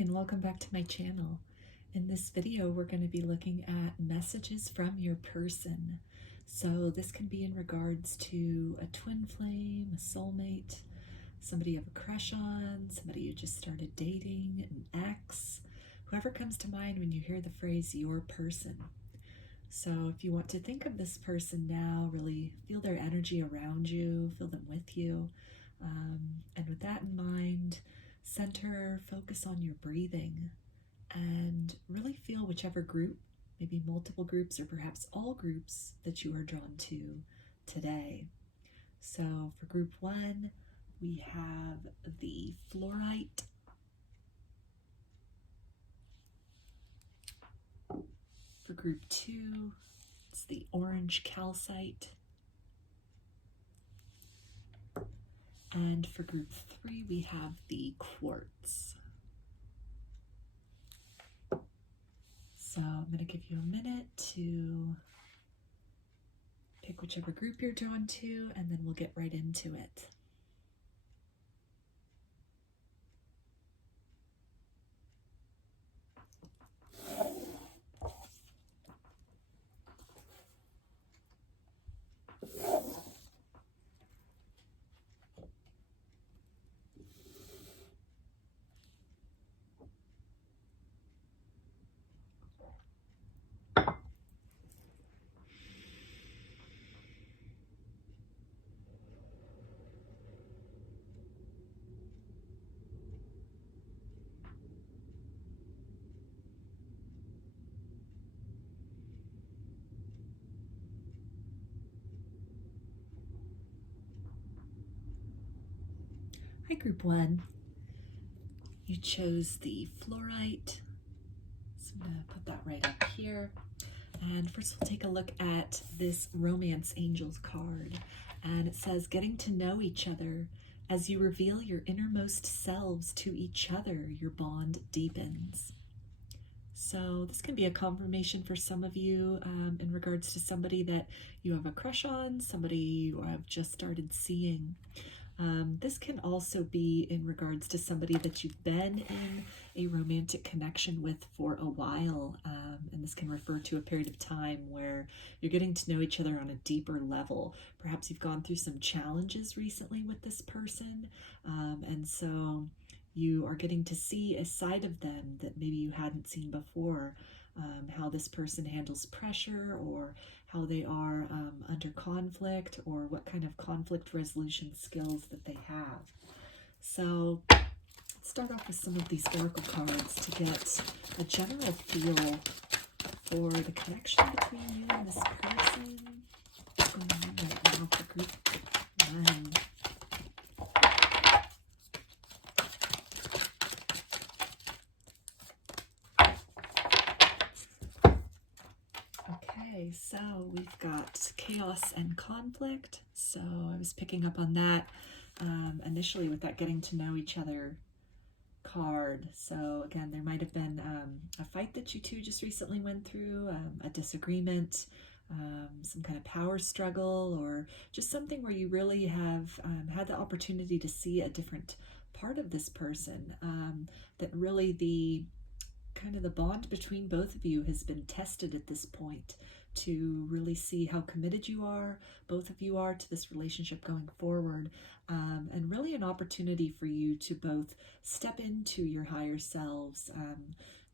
and welcome back to my channel. In this video, we're going to be looking at messages from your person. So this can be in regards to a twin flame, a soulmate, somebody you have a crush on, somebody you just started dating, an ex, whoever comes to mind when you hear the phrase your person. So if you want to think of this person now, really feel their energy around you, feel them with you. And with that in mind, center, focus on your breathing, and really feel whichever group, maybe multiple groups or perhaps all groups that you are drawn to today. So for group one, we have the Fluorite. For group two, it's the orange Calcite. And for group three, we have the Quartz. So I'm going to give you a minute to pick whichever group you're drawn to, and then we'll get right into it. Hi, group one. You chose the Fluorite. So I'm going to put that right up here. And first we'll take a look at this Romance Angels card. And it says, getting to know each other. As you reveal your innermost selves to each other, your bond deepens. So this can be a confirmation for some of you in regards to somebody that you have a crush on, somebody you have just started seeing. This can also be in regards to somebody that you've been in a romantic connection with for a while. And this can refer to a period of time where you're getting to know each other on a deeper level. Perhaps you've gone through some challenges recently with this person. And so you are getting to see a side of them that maybe you hadn't seen before. How this person handles pressure, or how they are under conflict, or what kind of conflict resolution skills that they have. So let's start off with some of these oracle cards to get a general feel for the connection between you and this person. What's going on right now for group one? So we've got chaos and conflict. So I was picking up on that initially with that getting to know each other card. So again, there might have been a fight that you two just recently went through, a disagreement, some kind of power struggle, or just something where you really have had the opportunity to see a different part of this person, that really the bond between both of you has been tested at this point, to really see how committed you are, both of you are, to this relationship going forward, and really an opportunity for you to both step into your higher selves,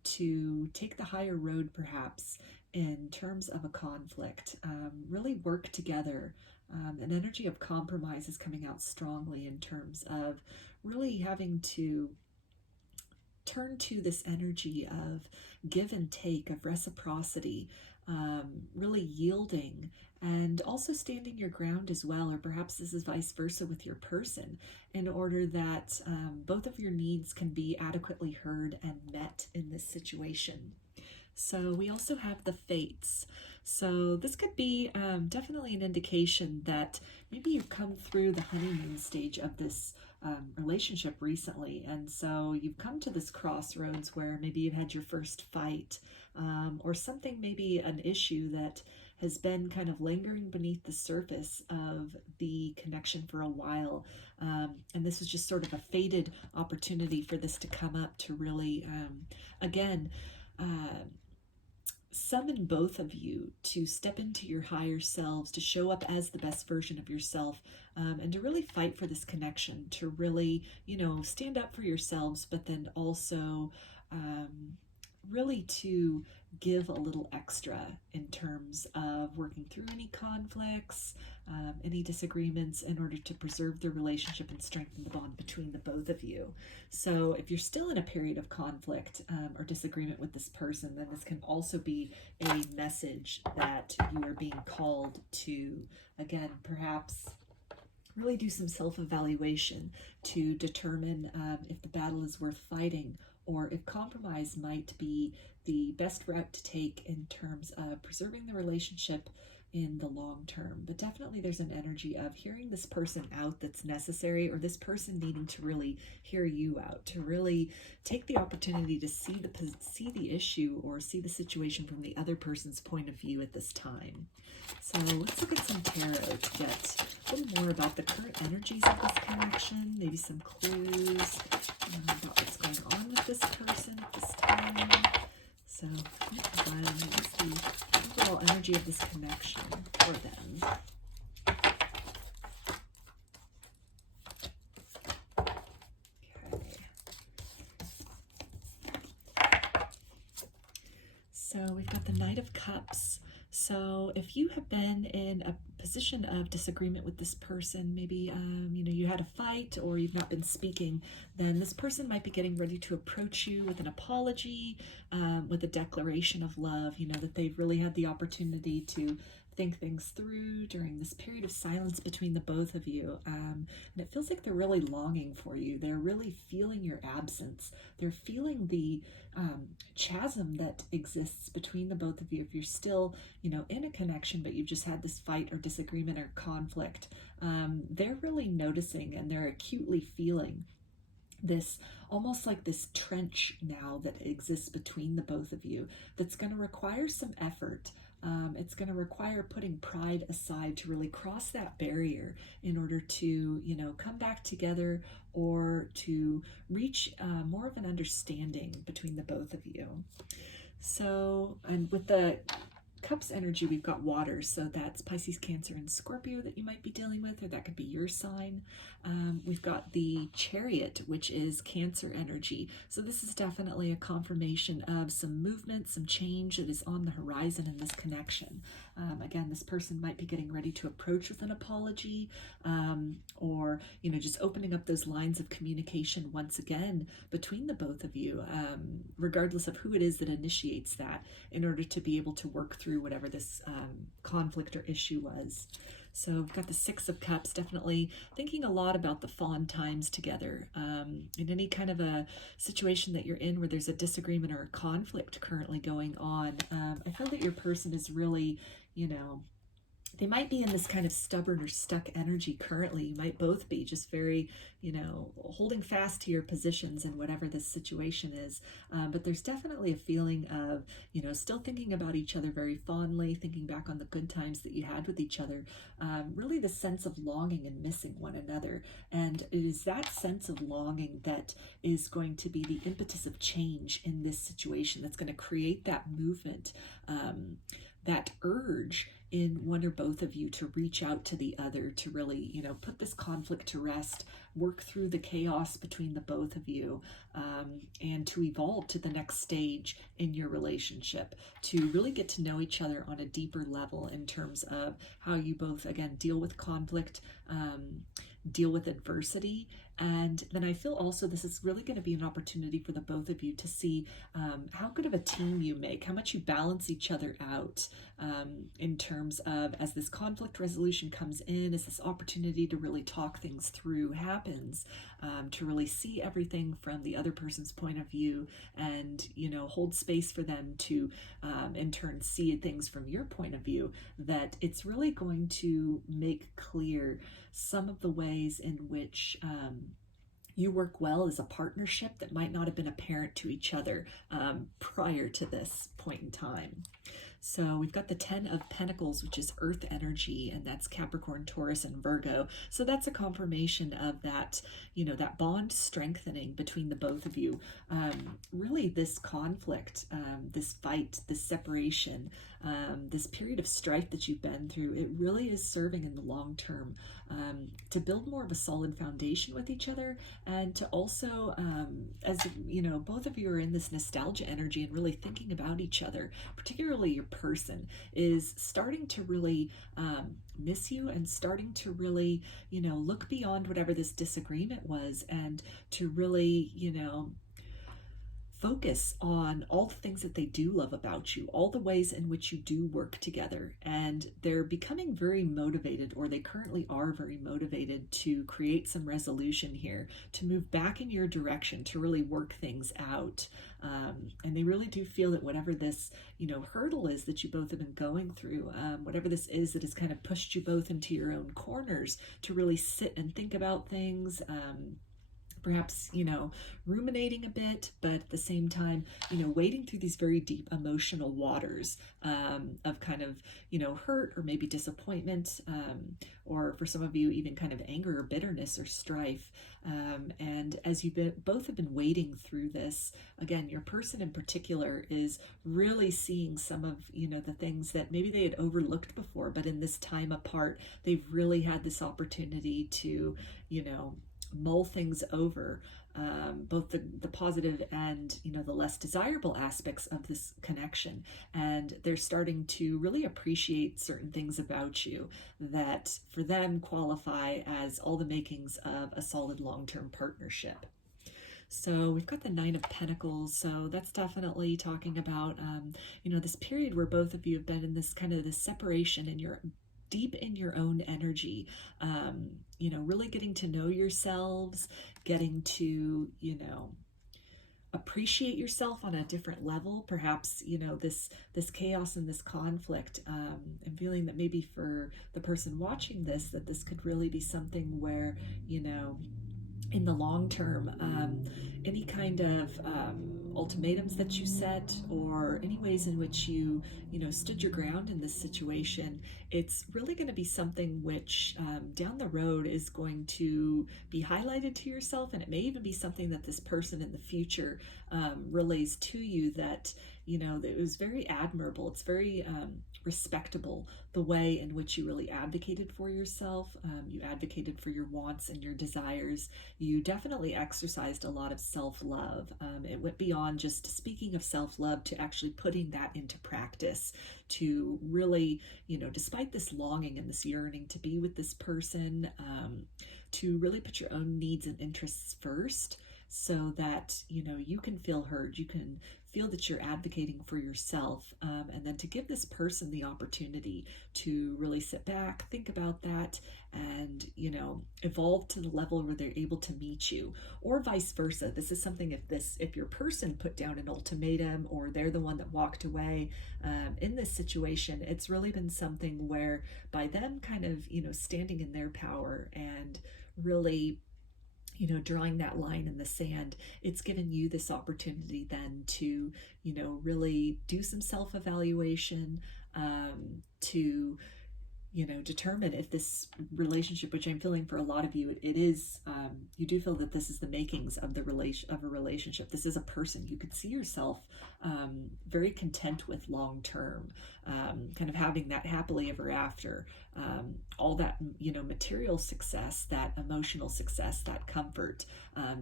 to take the higher road perhaps in terms of a conflict, really work together. An energy of compromise is coming out strongly in terms of really having to turn to this energy of give and take, of reciprocity, really yielding, and also standing your ground as well, or perhaps this is vice versa with your person, in order that both of your needs can be adequately heard and met in this situation. So we also have the fates. So this could be definitely an indication that maybe you've come through the honeymoon stage of this relationship recently, and so you've come to this crossroads where maybe you've had your first fight, or something, maybe an issue that has been kind of lingering beneath the surface of the connection for a while. And this was just sort of a fated opportunity for this to come up to really, again, summon both of you to step into your higher selves, to show up as the best version of yourself, and to really fight for this connection, to really, stand up for yourselves, but then also really to give a little extra in terms of working through any conflicts, any disagreements, in order to preserve the relationship and strengthen the bond between the both of you. So if you're still in a period of conflict or disagreement with this person, then this can also be a message that you are being called to, again, perhaps really do some self-evaluation to determine if the battle is worth fighting, or if compromise might be the best route to take in terms of preserving the relationship in the long term. But definitely there's an energy of hearing this person out that's necessary, or this person needing to really hear you out, to really take the opportunity to see the issue or see the situation from the other person's point of view at this time. So let's look at some tarot to get a little more about the current energies of this connection, maybe some clues about what's going on with this person at this time. So what is the overall energy of this connection for them? Okay. So we've got the Knight of Cups. So if you have been in a position of disagreement with this person, maybe you had a fight or you've not been speaking, then this person might be getting ready to approach you with an apology, with a declaration of love, that they've really had the opportunity to think things through during this period of silence between the both of you. And it feels like they're really longing for you. They're really feeling your absence. They're feeling the chasm that exists between the both of you. If you're still, in a connection, but you've just had this fight or disagreement or conflict, they're really noticing and they're acutely feeling this, almost like this trench now that exists between the both of you, that's going to require some effort. It's going to require putting pride aside to really cross that barrier in order to, come back together, or to reach more of an understanding between the both of you. So, and with the Cups energy, we've got water, so that's Pisces, Cancer, and Scorpio that you might be dealing with, or that could be your sign. We've got the Chariot, which is Cancer energy. So this is definitely a confirmation of some movement, some change that is on the horizon in this connection. Again, this person might be getting ready to approach with an apology, or, just opening up those lines of communication once again between the both of you, regardless of who it is that initiates that, in order to be able to work through whatever this conflict or issue was. So we've got the Six of Cups, definitely thinking a lot about the fond times together. In any kind of a situation that you're in where there's a disagreement or a conflict currently going on, I feel that your person is really, they might be in this kind of stubborn or stuck energy currently. You might both be just very, holding fast to your positions in whatever this situation is. But there's definitely a feeling of, still thinking about each other very fondly, thinking back on the good times that you had with each other. Really the sense of longing and missing one another. And it is that sense of longing that is going to be the impetus of change in this situation, that's going to create that movement, that urge in one or both of you to reach out to the other, to really, put this conflict to rest, work through the chaos between the both of you, and to evolve to the next stage in your relationship, to really get to know each other on a deeper level in terms of how you both, again, deal with conflict, deal with adversity. And then I feel also this is really going to be an opportunity for the both of you to see how good of a team you make, how much you balance each other out, in terms of, as this conflict resolution comes in, as this opportunity to really talk things through happens, to really see everything from the other person's point of view, and, hold space for them to, in turn, see things from your point of view, that it's really going to make clear some of the ways in which you work well as a partnership that might not have been apparent to each other prior to this point in time. So we've got the 10 of Pentacles, which is earth energy, and that's Capricorn, Taurus, and Virgo. So that's a confirmation of that, that bond strengthening between the both of you. Really this conflict, this fight, this separation, this period of strife that you've been through, it really is serving in the long term to build more of a solid foundation with each other, and to also, as both of you are in this nostalgia energy and really thinking about each other, particularly your person is starting to really miss you, and starting to really, look beyond whatever this disagreement was, and to really, focus on all the things that they do love about you, all the ways in which you do work together. And they're becoming very motivated, or they currently are very motivated, to create some resolution here, to move back in your direction, to really work things out. And they really do feel that whatever this, hurdle is that you both have been going through, whatever this is that has kind of pushed you both into your own corners to really sit and think about things, perhaps, ruminating a bit, but at the same time, wading through these very deep emotional waters of kind of, hurt, or maybe disappointment, or for some of you, even kind of anger or bitterness or strife. And as both have been wading through this, again, your person in particular is really seeing some of, the things that maybe they had overlooked before, but in this time apart, they've really had this opportunity to, mull things over, both the positive and the less desirable aspects of this connection. And they're starting to really appreciate certain things about you that for them qualify as all the makings of a solid long-term partnership. So we've got the 9 of Pentacles. So that's definitely talking about, this period where both of you have been in this kind of this separation, and you're deep in your own energy, really getting to know yourselves, getting to, appreciate yourself on a different level. Perhaps, this chaos and this conflict, and feeling that maybe for the person watching this, that this could really be something where, in the long term, any kind of ultimatums that you set, or any ways in which you stood your ground in this situation, it's really going to be something which down the road is going to be highlighted to yourself, and it may even be something that this person in the future relays to you, that that it was very admirable. It's very respectable, the way in which you really advocated for yourself. You advocated for your wants and your desires. You definitely exercised a lot of self-love. It went beyond just speaking of self-love to actually putting that into practice, to really, despite this longing and this yearning to be with this person, to really put your own needs and interests first, so that you can feel heard, you can feel that you're advocating for yourself, and then to give this person the opportunity to really sit back, think about that, and evolve to the level where they're able to meet you, or vice versa. This is something, if your person put down an ultimatum, or they're the one that walked away in this situation, it's really been something where, by them kind of standing in their power and really drawing that line in the sand, it's given you this opportunity then to, really do some self-evaluation, to, determine if this relationship, which I'm feeling for a lot of you, it is, you do feel that this is the makings of a relationship. This is a person you could see yourself very content with long term, kind of having that happily ever after, all that, material success, that emotional success, that comfort,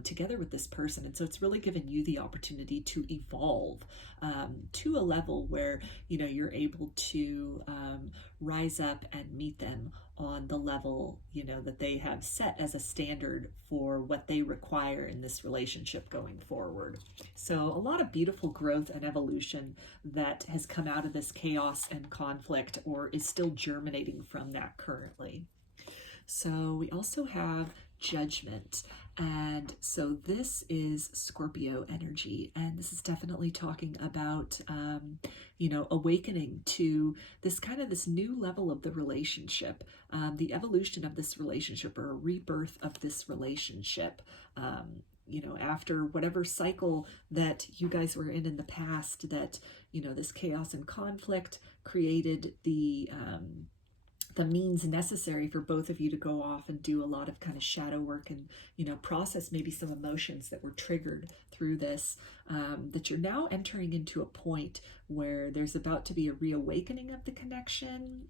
together with this person. And so it's really given you the opportunity to evolve to a level where, you're able to rise up and meet them on the level, that they have set as a standard for what they require in this relationship going forward. So a lot of beautiful growth and evolution that has come out of this chaos and conflict, or is still germinating from that currently. So we also have Judgment. And so this is Scorpio energy, and this is definitely talking about, awakening to this new level of the relationship, the evolution of this relationship, or a rebirth of this relationship. you know, after whatever cycle that you guys were in the past, that, you know, this chaos and conflict created the means necessary for both of you to go off and do a lot of kind of shadow work and, you know, process maybe some emotions that were triggered through this, that you're now entering into a point where there's about to be a reawakening of the connection,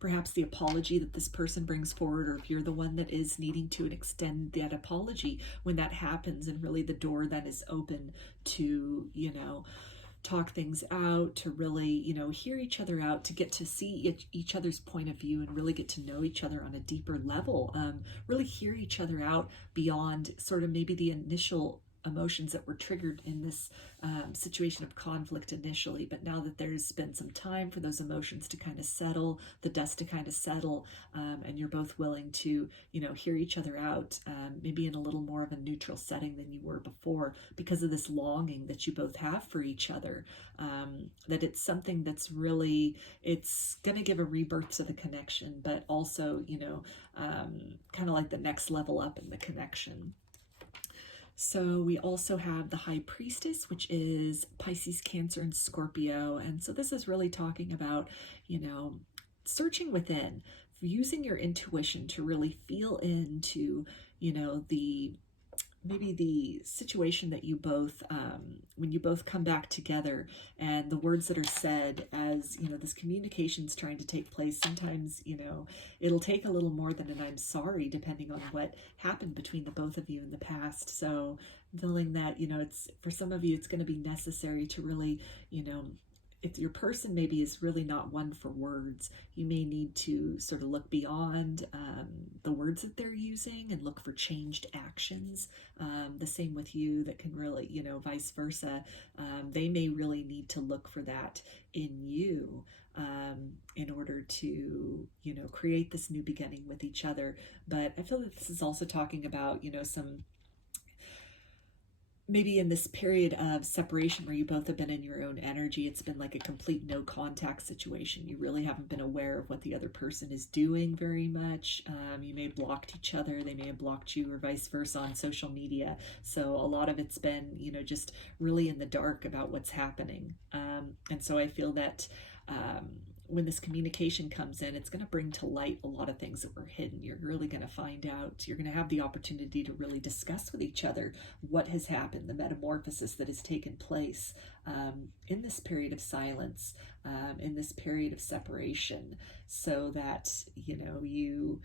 perhaps the apology that this person brings forward, or if you're the one that is needing to extend that apology when that happens, and really the door then is open to, you know, talk things out, to really, you know, hear each other out, to get to see each other's point of view and really get to know each other on a deeper level, really hear each other out beyond sort of maybe the initial emotions that were triggered in this situation of conflict initially. But now that there's been some time for those emotions to kind of settle, the dust to kind of settle, and you're both willing to, you know, hear each other out, maybe in a little more of a neutral setting than you were before, because of this longing that you both have for each other, that it's something that's really, it's going to give a rebirth to the connection, but also, you know, kind of like the next level up in the connection. So we also have the High Priestess, which is Pisces, Cancer, and Scorpio. And so this is really talking about, you know, searching within, using your intuition to really feel into, you know, maybe the situation that you both, when you both come back together, and the words that are said as, you know, this communication's trying to take place. Sometimes, you know, it'll take a little more than an I'm sorry, depending on what happened between the both of you in the past. So feeling that, you know, it's, for some of you, it's going to be necessary to really, you know, if your person maybe is really not one for words, you may need to sort of look beyond the words that they're using and look for changed actions. The same with you, that can really, you know, vice versa. They may really need to look for that in you in order to, you know, create this new beginning with each other. But I feel that this is also talking about, you know, some, maybe in this period of separation where you both have been in your own energy, it's been like a complete no contact situation. You really haven't been aware of what the other person is doing very much. You may have blocked each other, they may have blocked you, or vice versa on social media. So a lot of it's been, you know, just really in the dark about what's happening. And so I feel that when this communication comes in, it's going to bring to light a lot of things that were hidden. You're really going to find out, you're going to have the opportunity to really discuss with each other what has happened, the metamorphosis that has taken place in this period of silence, in this period of separation, so that, you know, you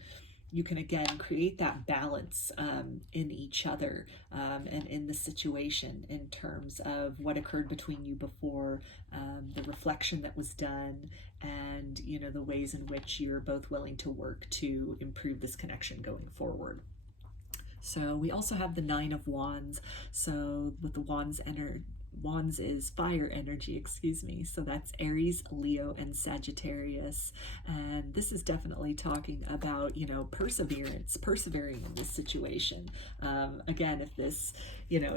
can again create that balance in each other and in the situation, in terms of what occurred between you before, the reflection that was done, and, you know, the ways in which you're both willing to work to improve this connection going forward. So we also have the Nine of Wands. So with the Wands is fire energy, excuse me. So that's Aries, Leo, and Sagittarius. And this is definitely talking about, you know, perseverance, persevering in this situation. Again, if this, you know,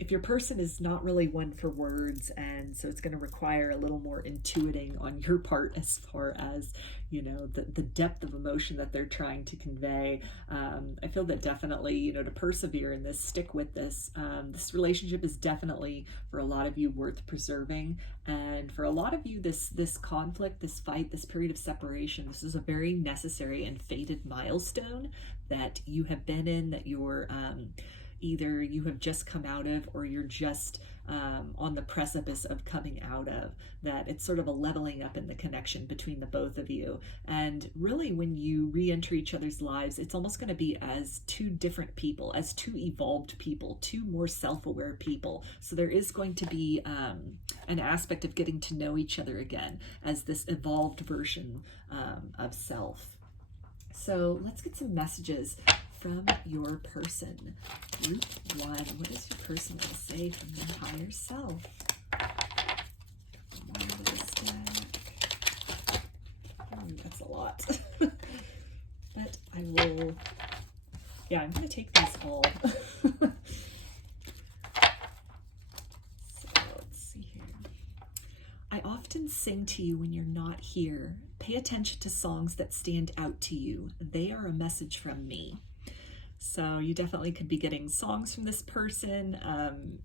if your person is not really one for words, and so it's going to require a little more intuiting on your part as far as, you know, the depth of emotion that they're trying to convey. I feel that definitely, you know, to persevere in this, stick with this. This relationship is definitely, for a lot of you, worth preserving. And for a lot of you, this conflict, this fight, this period of separation, this is a very necessary and fated milestone that you have been in, that you're either you have just come out of, or you're just on the precipice of coming out of, that it's sort of a leveling up in the connection between the both of you. And really, when you re-enter each other's lives, it's almost going to be as two different people, as two evolved people, two more self-aware people. So there is going to be an aspect of getting to know each other again as this evolved version of self. So let's get some messages from your person. Group 1, what does your person want to say from their higher self? That's a lot. But I will, yeah, I'm going to take these all. So let's see here. I often sing to you when you're not here. Pay attention to songs that stand out to you. They are a message from me. So you definitely could be getting songs from this person.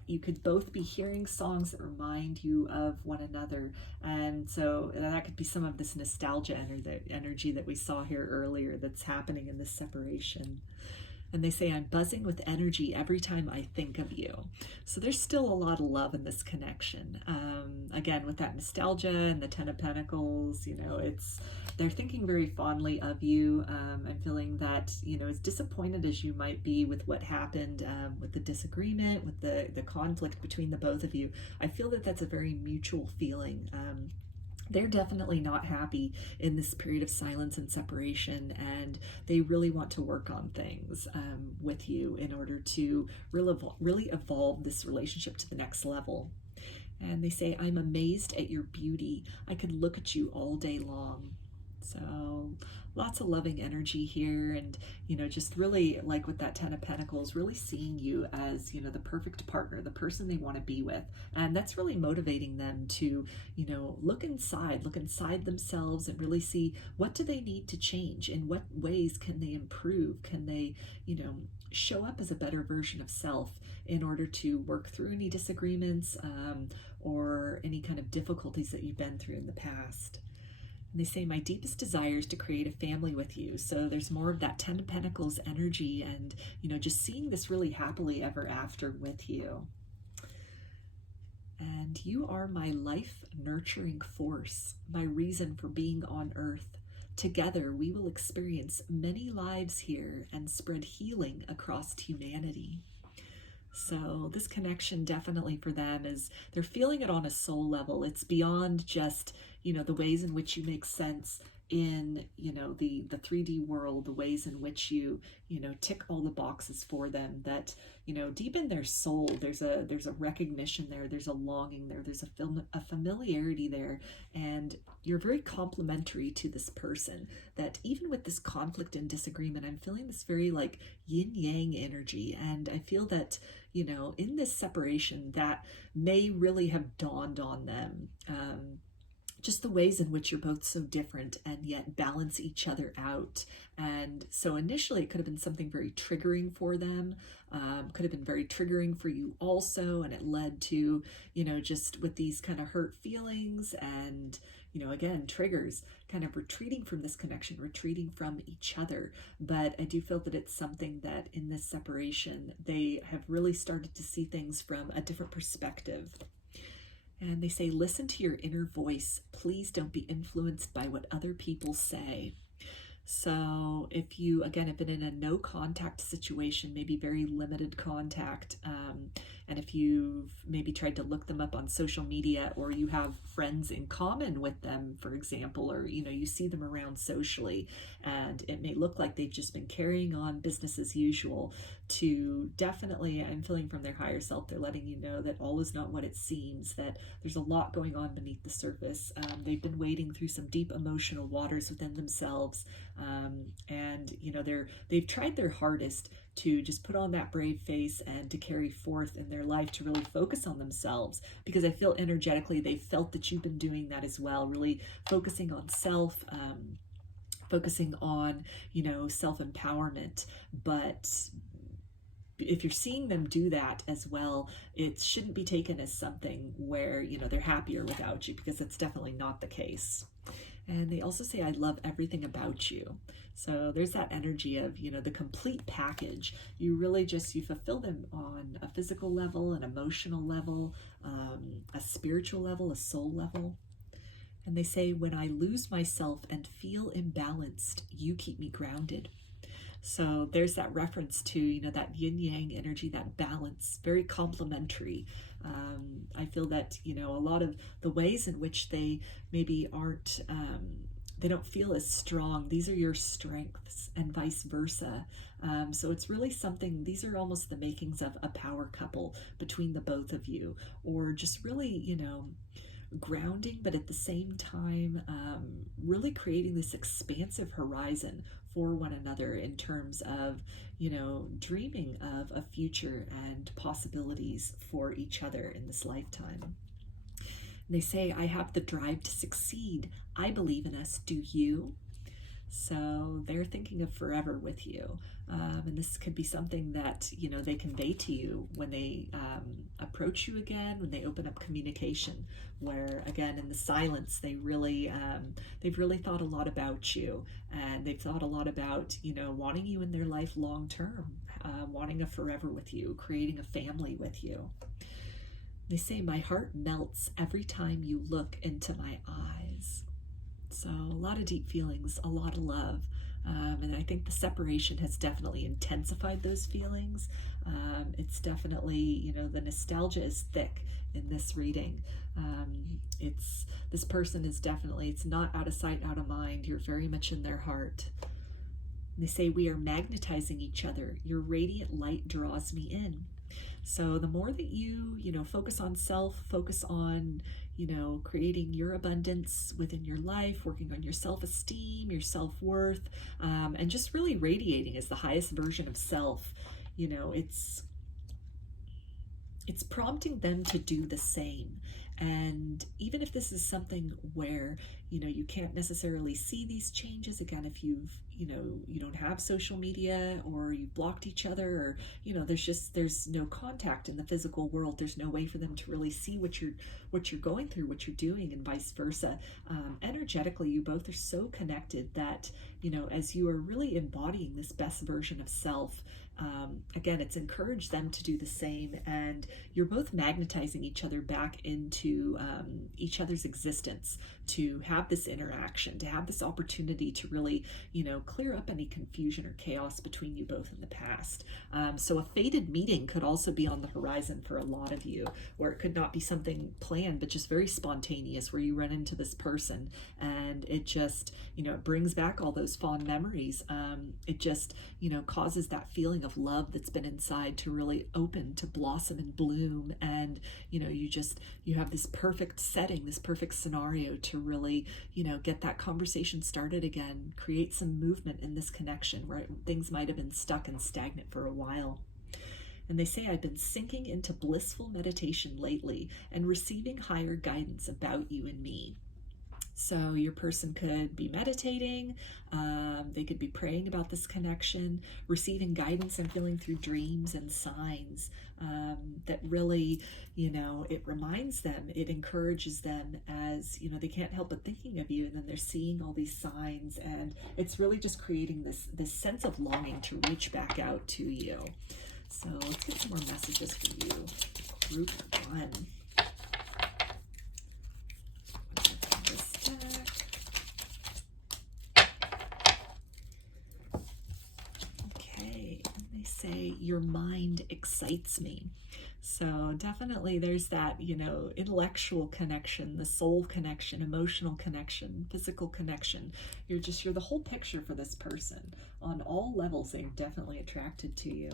You could both be hearing songs that remind you of one another. And so that could be some of this nostalgia energy that we saw here earlier that's happening in this separation. And they say, I'm buzzing with energy every time I think of you. So there's still a lot of love in this connection. Again, with that nostalgia and the Ten of Pentacles, they're thinking very fondly of you. I'm feeling that, as disappointed as you might be with what happened, with the disagreement, with the conflict between the both of you, I feel that that's a very mutual feeling. They're definitely not happy in this period of silence and separation, and they really want to work on things with you in order to really evolve this relationship to the next level. And they say, I'm amazed at your beauty. I could look at you all day long. So lots of loving energy here, and just really, like with that Ten of Pentacles, really seeing you as the perfect partner, the person they want to be with. And that's really motivating them to look inside themselves and really see, what do they need to change, in what ways can they improve, can they show up as a better version of self in order to work through any disagreements or any kind of difficulties that you've been through in the past. And they say, my deepest desire is to create a family with you. So there's more of that Ten of Pentacles energy, and, just seeing this really happily ever after with you. And you are my life nurturing force, my reason for being on earth. Together, we will experience many lives here and spread healing across humanity. So this connection definitely for them is, they're feeling it on a soul level. It's beyond just, the ways in which you make sense in, the 3D world, the ways in which you, tick all the boxes for them, that, deep in their soul, there's a recognition there, there's a longing there, there's a familiarity there, and you're very complementary to this person, that even with this conflict and disagreement, I'm feeling this very like yin-yang energy. And I feel that, in this separation, that may really have dawned on them, just the ways in which you're both so different and yet balance each other out. And so initially it could have been something very triggering for them, could have been very triggering for you also, and it led to, just with these kind of hurt feelings and, again, triggers, kind of retreating from this connection, retreating from each other. But I do feel that it's something that in this separation, they have really started to see things from a different perspective. And they say, listen to your inner voice. Please don't be influenced by what other people say. So if you, again, have been in a no contact situation, maybe very limited contact, and if you've maybe tried to look them up on social media, or you have friends in common with them, for example, or, you see them around socially, and it may look like they've just been carrying on business as usual, to definitely, I'm feeling from their higher self, they're letting you know that all is not what it seems, that there's a lot going on beneath the surface. They've been wading through some deep emotional waters within themselves, and they've tried their hardest to just put on that brave face and to carry forth in their life, to really focus on themselves, because I feel energetically they felt that you've been doing that as well, really focusing on self, focusing on self-empowerment. But if you're seeing them do that as well, it shouldn't be taken as something where they're happier without you, because that's definitely not the case. And they also say, I love everything about you. So there's that energy of, the complete package. You really you fulfill them on a physical level, an emotional level, a spiritual level, a soul level. And they say, when I lose myself and feel imbalanced, you keep me grounded. So there's that reference to, that yin-yang energy, that balance, very complementary. I feel that, a lot of the ways in which they maybe aren't, they don't feel as strong, these are your strengths, and vice versa. So it's really something, these are almost the makings of a power couple between the both of you, or just really, grounding, but at the same time, really creating this expansive horizon for one another in terms of, dreaming of a future and possibilities for each other in this lifetime. And they say, I have the drive to succeed. I believe in us. Do you? So they're thinking of forever with you. And this could be something that, you know, they convey to you when they approach you again, when they open up communication, where again, in the silence, they've really thought a lot about you, and they've thought a lot about, you know, wanting you in their life long term, wanting a forever with you, creating a family with you. They say, my heart melts every time you look into my eyes. So a lot of deep feelings, a lot of love. And I think the separation has definitely intensified those feelings. It's definitely, you know, the nostalgia is thick in this reading. This person is definitely, it's not out of sight, out of mind. You're very much in their heart. And they say, we are magnetizing each other. Your radiant light draws me in. So the more that you know, focus on self, focus on, you know, creating your abundance within your life, working on your self-esteem, your self-worth, and just really radiating as the highest version of self, you know, it's prompting them to do the same. And even if this is something where, you know, you can't necessarily see these changes, again, if you don't have social media, or you've blocked each other, or, you know, there's no contact in the physical world. There's no way for them to really see what you're going through, what you're doing, and vice versa. Energetically, you both are so connected that, you know, as you are really embodying this best version of self, again, it's encouraged them to do the same, and you're both magnetizing each other back into each other's existence, to have this interaction, to have this opportunity to really, you know, clear up any confusion or chaos between you both in the past. So a fated meeting could also be on the horizon for a lot of you, where it could not be something planned, but just very spontaneous, where you run into this person and it just, you know, it brings back all those fond memories. It just, you know, causes that feeling of love that's been inside to really open, to blossom and bloom. And, you know, you have this perfect setting, this perfect scenario to really, you know, get that conversation started again, create some movement in this connection where things might have been stuck and stagnant for a while. And they say, I've been sinking into blissful meditation lately and receiving higher guidance about you and me. So your person could be meditating, they could be praying about this connection, receiving guidance and feeling through dreams and signs that really, you know, it reminds them, it encourages them, as, you know, they can't help but thinking of you, and then they're seeing all these signs, and it's really just creating this sense of longing to reach back out to you. So let's get some more messages for you. Group 1. Say, your mind excites me. So definitely there's that, you know, intellectual connection, the soul connection, emotional connection, physical connection. You're the whole picture for this person. On all levels, they're definitely attracted to you.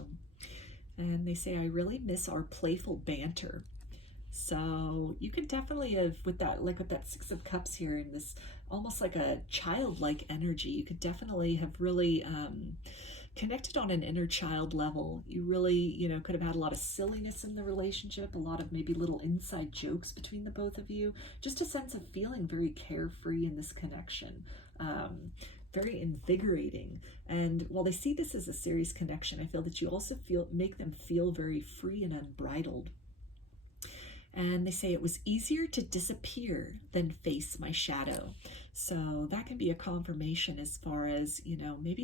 And they say, I really miss our playful banter. So you could definitely have, with that 6 of Cups here, and this almost like a childlike energy, you could definitely have really connected on an inner child level. You really, you know, could have had a lot of silliness in the relationship, a lot of maybe little inside jokes between the both of you, just a sense of feeling very carefree in this connection. Very invigorating. And while they see this as a serious connection, I feel that you also make them feel very free and unbridled. And they say, it was easier to disappear than face my shadow. So that can be a confirmation as far as, you know, maybe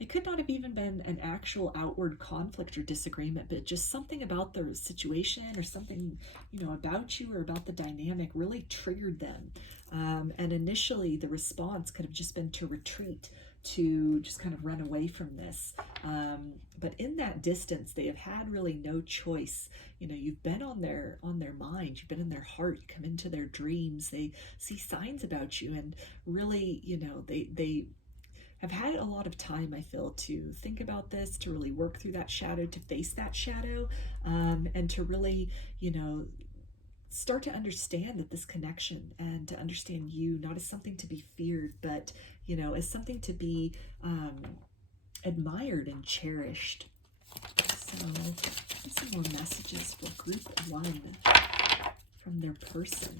it could not have even been an actual outward conflict or disagreement, but just something about the situation or something, you know, about you or about the dynamic really triggered them. And initially the response could have just been to retreat, to just kind of run away from this. But in that distance, they have had really no choice. You know, you've been on their mind, you've been in their heart, you come into their dreams, they see signs about you, and really, you know, they have had a lot of time, I feel, to think about this, to really work through that shadow, to face that shadow, and to really, you know, start to understand that this connection, and to understand you not as something to be feared, but, you know, as something to be admired and cherished. So some more messages for group 1 from their person.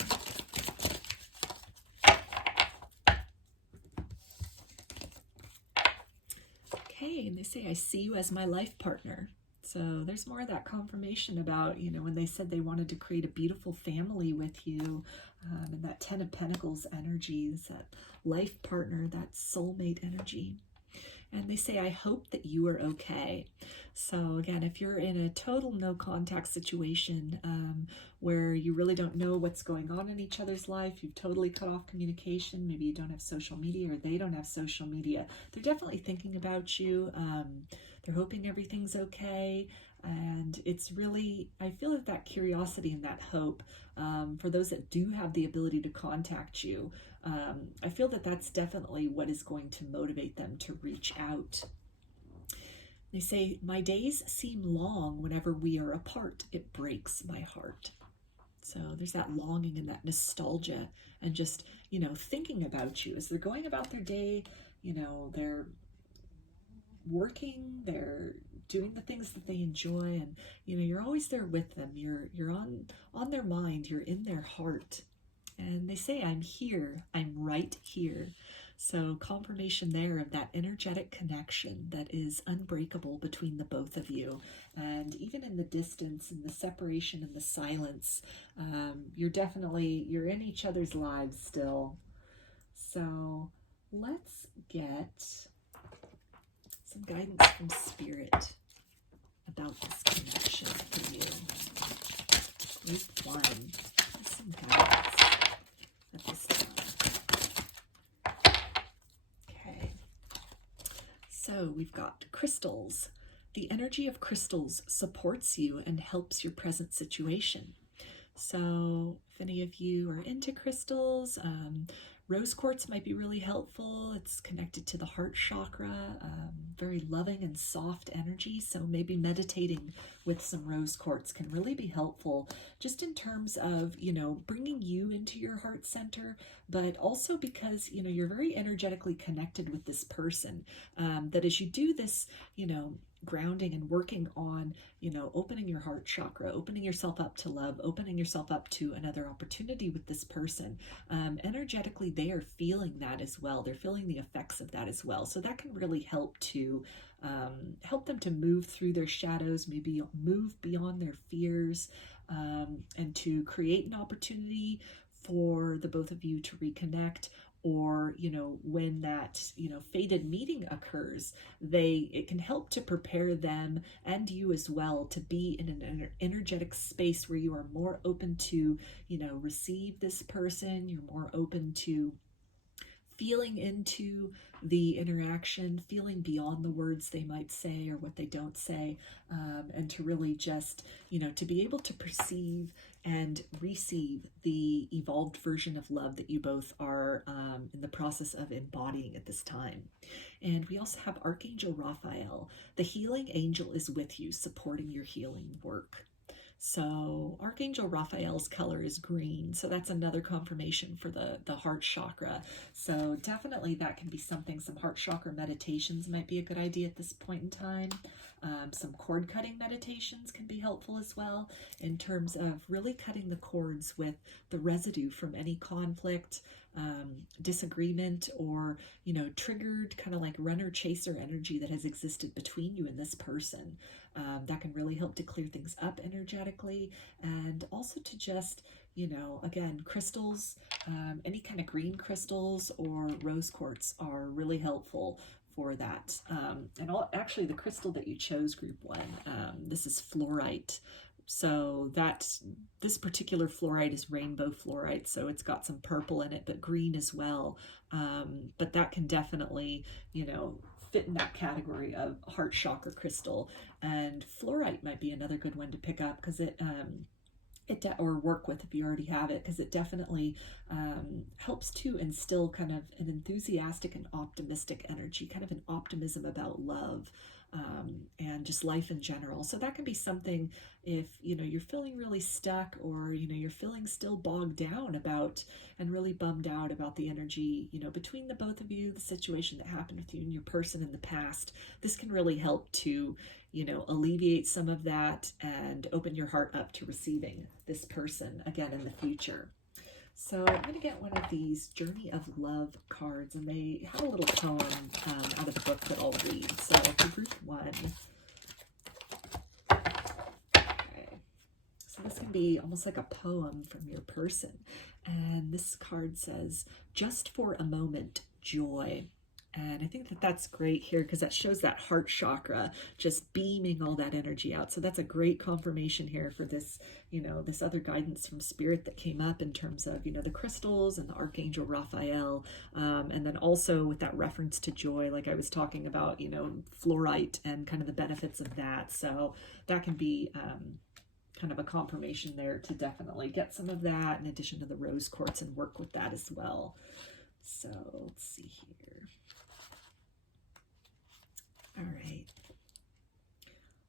Okay, and they say, I see you as my life partner. So there's more of that confirmation about, when they said they wanted to create a beautiful family with you, and that 10 of Pentacles energy is that life partner, that soulmate energy. And they say, I hope that you are okay. So again, if you're in a total no contact situation where you really don't know what's going on in each other's life, you've totally cut off communication, maybe you don't have social media or they don't have social media, they're definitely thinking about you. They're hoping everything's okay. And it's really, I feel that curiosity and that hope, for those that do have the ability to contact you, I feel that that's definitely what is going to motivate them to reach out. They say, my days seem long whenever we are apart. It breaks my heart. So there's that longing and that nostalgia and just, thinking about you as they're going about their day. They're working, they're doing the things that they enjoy, and you're always there with them. You're on their mind, you're in their heart. And they say, I'm here, I'm right here. So confirmation there of that energetic connection that is unbreakable between the both of you. And even in the distance and the separation and the silence, you're in each other's lives still. So let's get some guidance from Spirit about this connection for you. Group 1, some guidance at this time. Okay, so we've got crystals. The energy of crystals supports you and helps your present situation. So if any of you are into crystals, rose quartz might be really helpful. It's connected to the heart chakra, very loving and soft energy. So maybe meditating with some rose quartz can really be helpful just in terms of, bringing you into your heart center, but also because, you're very energetically connected with this person, that as you do this, grounding and working on, opening your heart chakra, opening yourself up to love, opening yourself up to another opportunity with this person, energetically they are feeling that as well. They're feeling the effects of that as well. So that can really help to help them to move through their shadows, maybe move beyond their fears, and to create an opportunity for the both of you to reconnect. Or, when that, fated meeting occurs, it can help to prepare them and you as well to be in an energetic space where you are more open to, receive this person. You're more open to feeling into the interaction, feeling beyond the words they might say or what they don't say, and to really just, to be able to perceive and receive the evolved version of love that you both are in the process of embodying at this time. And we also have Archangel Raphael. The healing angel is with you, supporting your healing work. So Archangel Raphael's color is green. So that's another confirmation for the heart chakra. So definitely that can be something. Some heart chakra meditations might be a good idea at this point in time. Some cord cutting meditations can be helpful as well in terms of really cutting the cords with the residue from any conflict, disagreement, or, triggered kind of like runner chaser energy that has existed between you and this person. That can really help to clear things up energetically, and also to just, again, crystals, any kind of green crystals or rose quartz are really helpful for that. Actually, the crystal that you chose, group 1, this is fluorite. So this particular fluorite is rainbow fluorite, so it's got some purple in it, but green as well. But that can definitely, fit in that category of heart chakra crystal. And fluorite might be another good one to pick up because or work with if you already have it, because it definitely helps to instill kind of an enthusiastic and optimistic energy, kind of an optimism about love, and just life in general. So that can be something if, you're feeling really stuck, or, you're feeling still bogged down about and really bummed out about the energy, between the both of you, the situation that happened with you and your person in the past. This can really help to, alleviate some of that and open your heart up to receiving this person again in the future. So I'm going to get one of these Journey of Love cards, and they have a little poem out of the book that I'll read. So for group 1, okay. So this can be almost like a poem from your person. And this card says, just for a moment, joy. And I think that that's great here because that shows that heart chakra just beaming all that energy out. So that's a great confirmation here for this, this other guidance from spirit that came up in terms of, the crystals and the Archangel Raphael. And then also with that reference to joy, like I was talking about, fluorite and kind of the benefits of that. So that can be kind of a confirmation there to definitely get some of that in addition to the rose quartz and work with that as well. So let's see here. All right.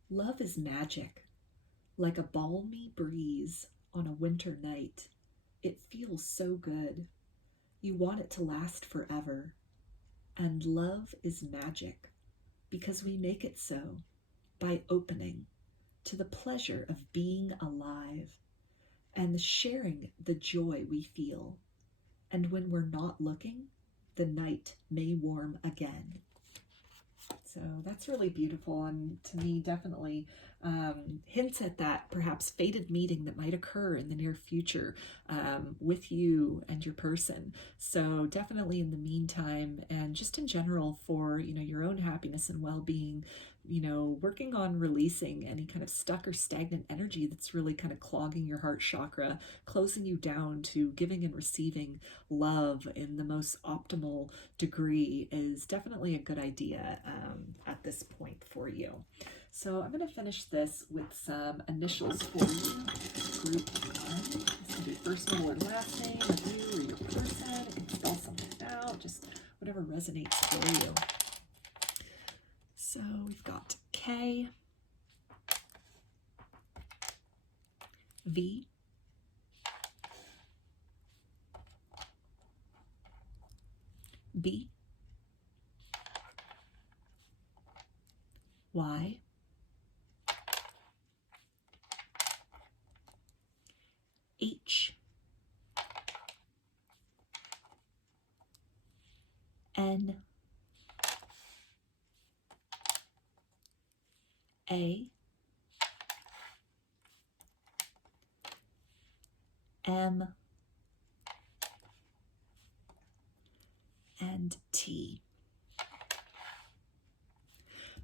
Love is magic, like a balmy breeze on a winter night. It feels so good. You want it to last forever. And love is magic because we make it so by opening to the pleasure of being alive and sharing the joy we feel. And when we're not looking, the night may warm again. So that's really beautiful, and to me definitely hints at that perhaps fated meeting that might occur in the near future with you and your person. So definitely in the meantime, and just in general for your own happiness and well-being, working on releasing any kind of stuck or stagnant energy that's really kind of clogging your heart chakra, closing you down to giving and receiving love in the most optimal degree is definitely a good idea at this point for you. So I'm going to finish this with some initials for you. Group 1. This can be first, middle, or last name of you or your person. It can spell something out, just whatever resonates for you. So we've got K, V, B, Y, H, N, A, M, and T.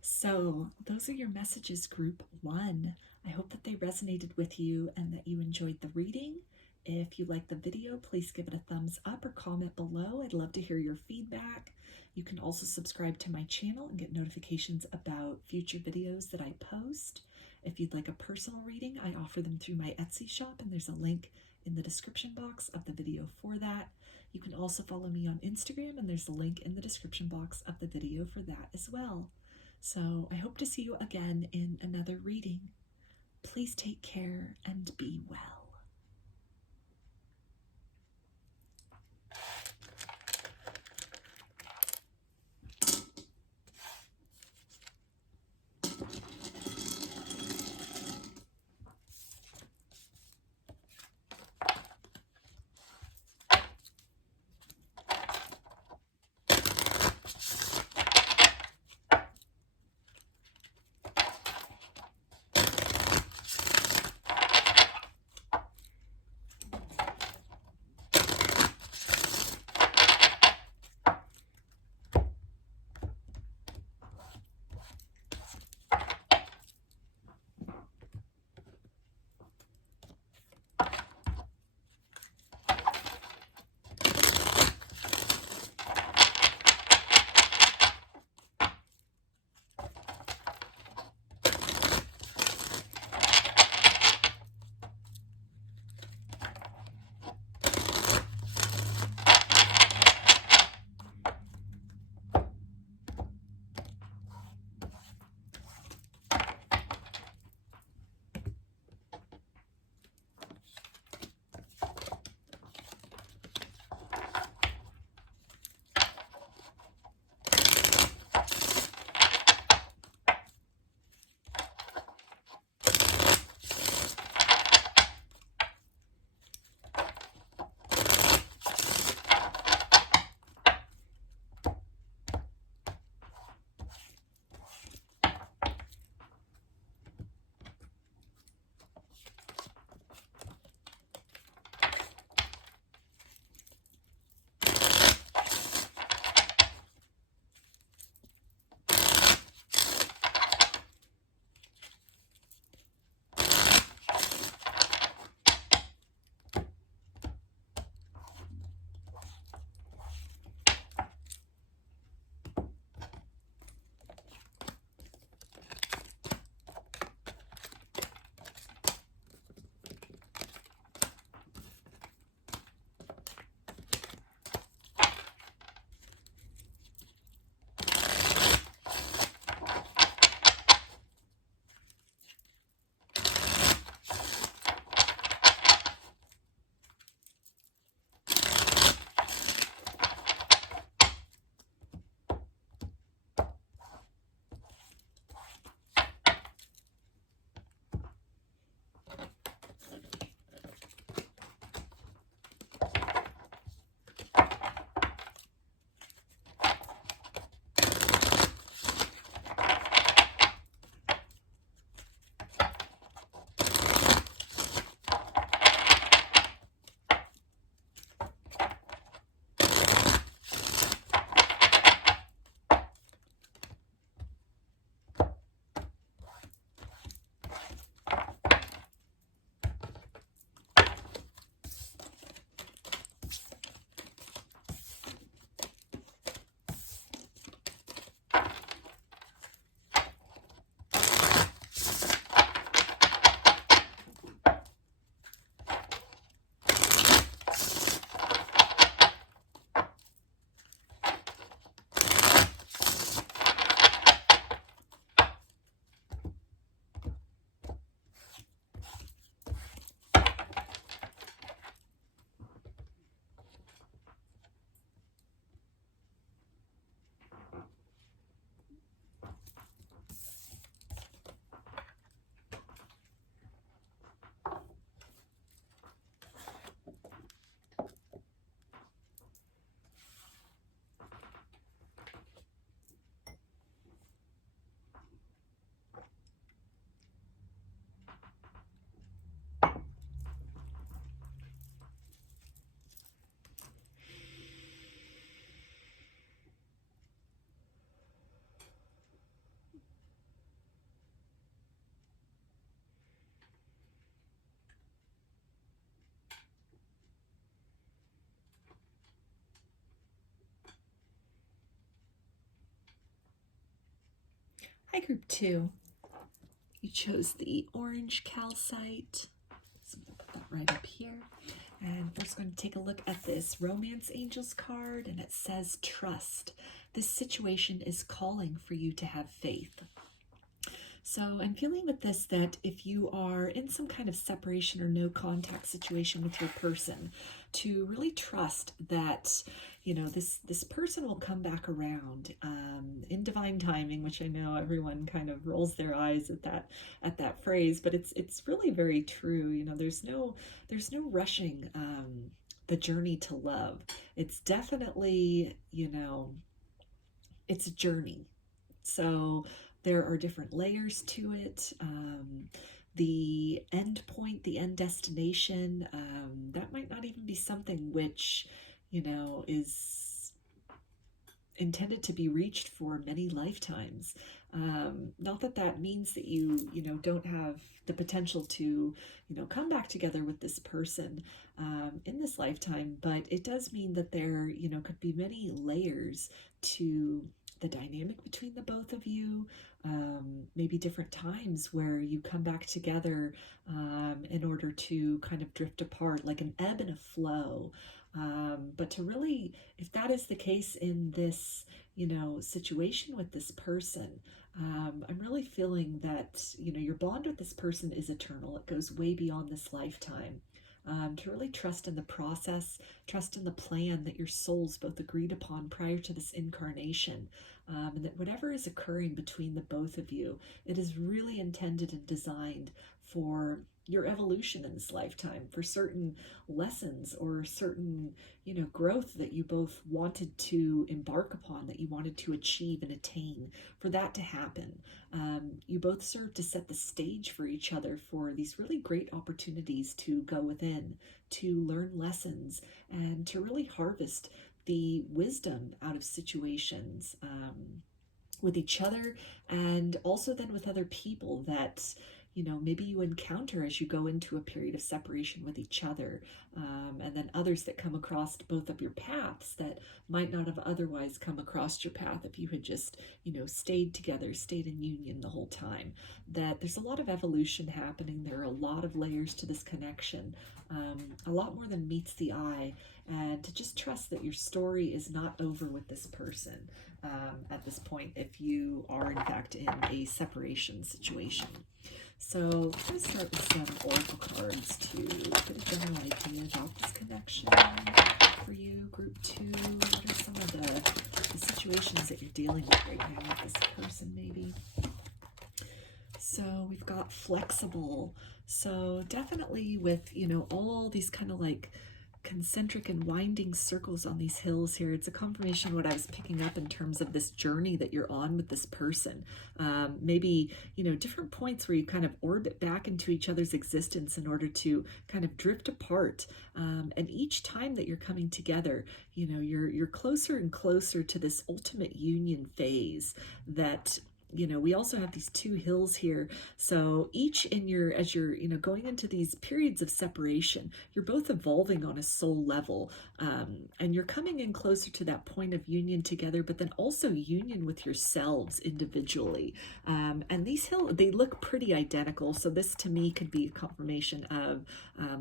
So those are your messages, group 1. I hope that they resonated with you and that you enjoyed the reading. If you like the video, please give it a thumbs up or comment below. I'd love to hear your feedback. You can also subscribe to my channel and get notifications about future videos that I post. If you'd like a personal reading, I offer them through my Etsy shop, and there's a link in the description box of the video for that. You can also follow me on Instagram, and there's a link in the description box of the video for that as well. So I hope to see you again in another reading. Please take care and be well. Hi, group 2. You chose the orange calcite. So I'm going to put that right up here. And we're just going to take a look at this Romance Angels card, and it says trust. This situation is calling for you to have faith. So I'm feeling with this that if you are in some kind of separation or no contact situation with your person, to really trust that, you know, this person will come back around in divine timing, which I know everyone kind of rolls their eyes at that phrase, but it's really very true. You know, there's no rushing the journey to love. It's definitely, you know, it's a journey. So there are different layers to it. The end point, the end destination, that might not even be something which, you know, is intended to be reached for many lifetimes. Not that that means that you know, don't have the potential to, you know, come back together with this person in this lifetime, but it does mean that there, you know, could be many layers to the dynamic between the both of you, maybe different times where you come back together in order to kind of drift apart, like an ebb and a flow. But to really, if that is the case in this, you know, situation with this person, I'm really feeling that, you know, your bond with this person is eternal. It goes way beyond this lifetime. To really trust in the process, trust in the plan that your souls both agreed upon prior to this incarnation, and that whatever is occurring between the both of you, it is really intended and designed for your evolution in this lifetime, for certain lessons or certain, you know, growth that you both wanted to embark upon, that you wanted to achieve and attain, for that to happen. You both serve to set the stage for each other for these really great opportunities to go within, to learn lessons, and to really harvest the wisdom out of situations with each other, and also then with other people that, you know, maybe you encounter as you go into a period of separation with each other, and then others that come across both of your paths that might not have otherwise come across your path if you had just, you know, stayed together, stayed in union the whole time. That there's a lot of evolution happening. There are a lot of layers to this connection, a lot more than meets the eye, and to just trust that your story is not over with this person at this point, if you are in fact in a separation situation. So I'm going to start with some oracle cards to get a general idea about this connection for you, group 2. What are some of the situations that you're dealing with right now with this person, maybe? So we've got flexible. So definitely with, you know, all these kind of like concentric and winding circles on these hills here, it's a confirmation of what I was picking up in terms of this journey that you're on with this person. Maybe, you know, different points where you kind of orbit back into each other's existence in order to kind of drift apart. And each time that you're coming together, you know, you're closer and closer to this ultimate union phase that, you know, we also have these 2 hills here. So each in your, as you're, you know, going into these periods of separation, you're both evolving on a soul level, and you're coming in closer to that point of union together, but then also union with yourselves individually. And these hills, they look pretty identical. So this to me could be a confirmation of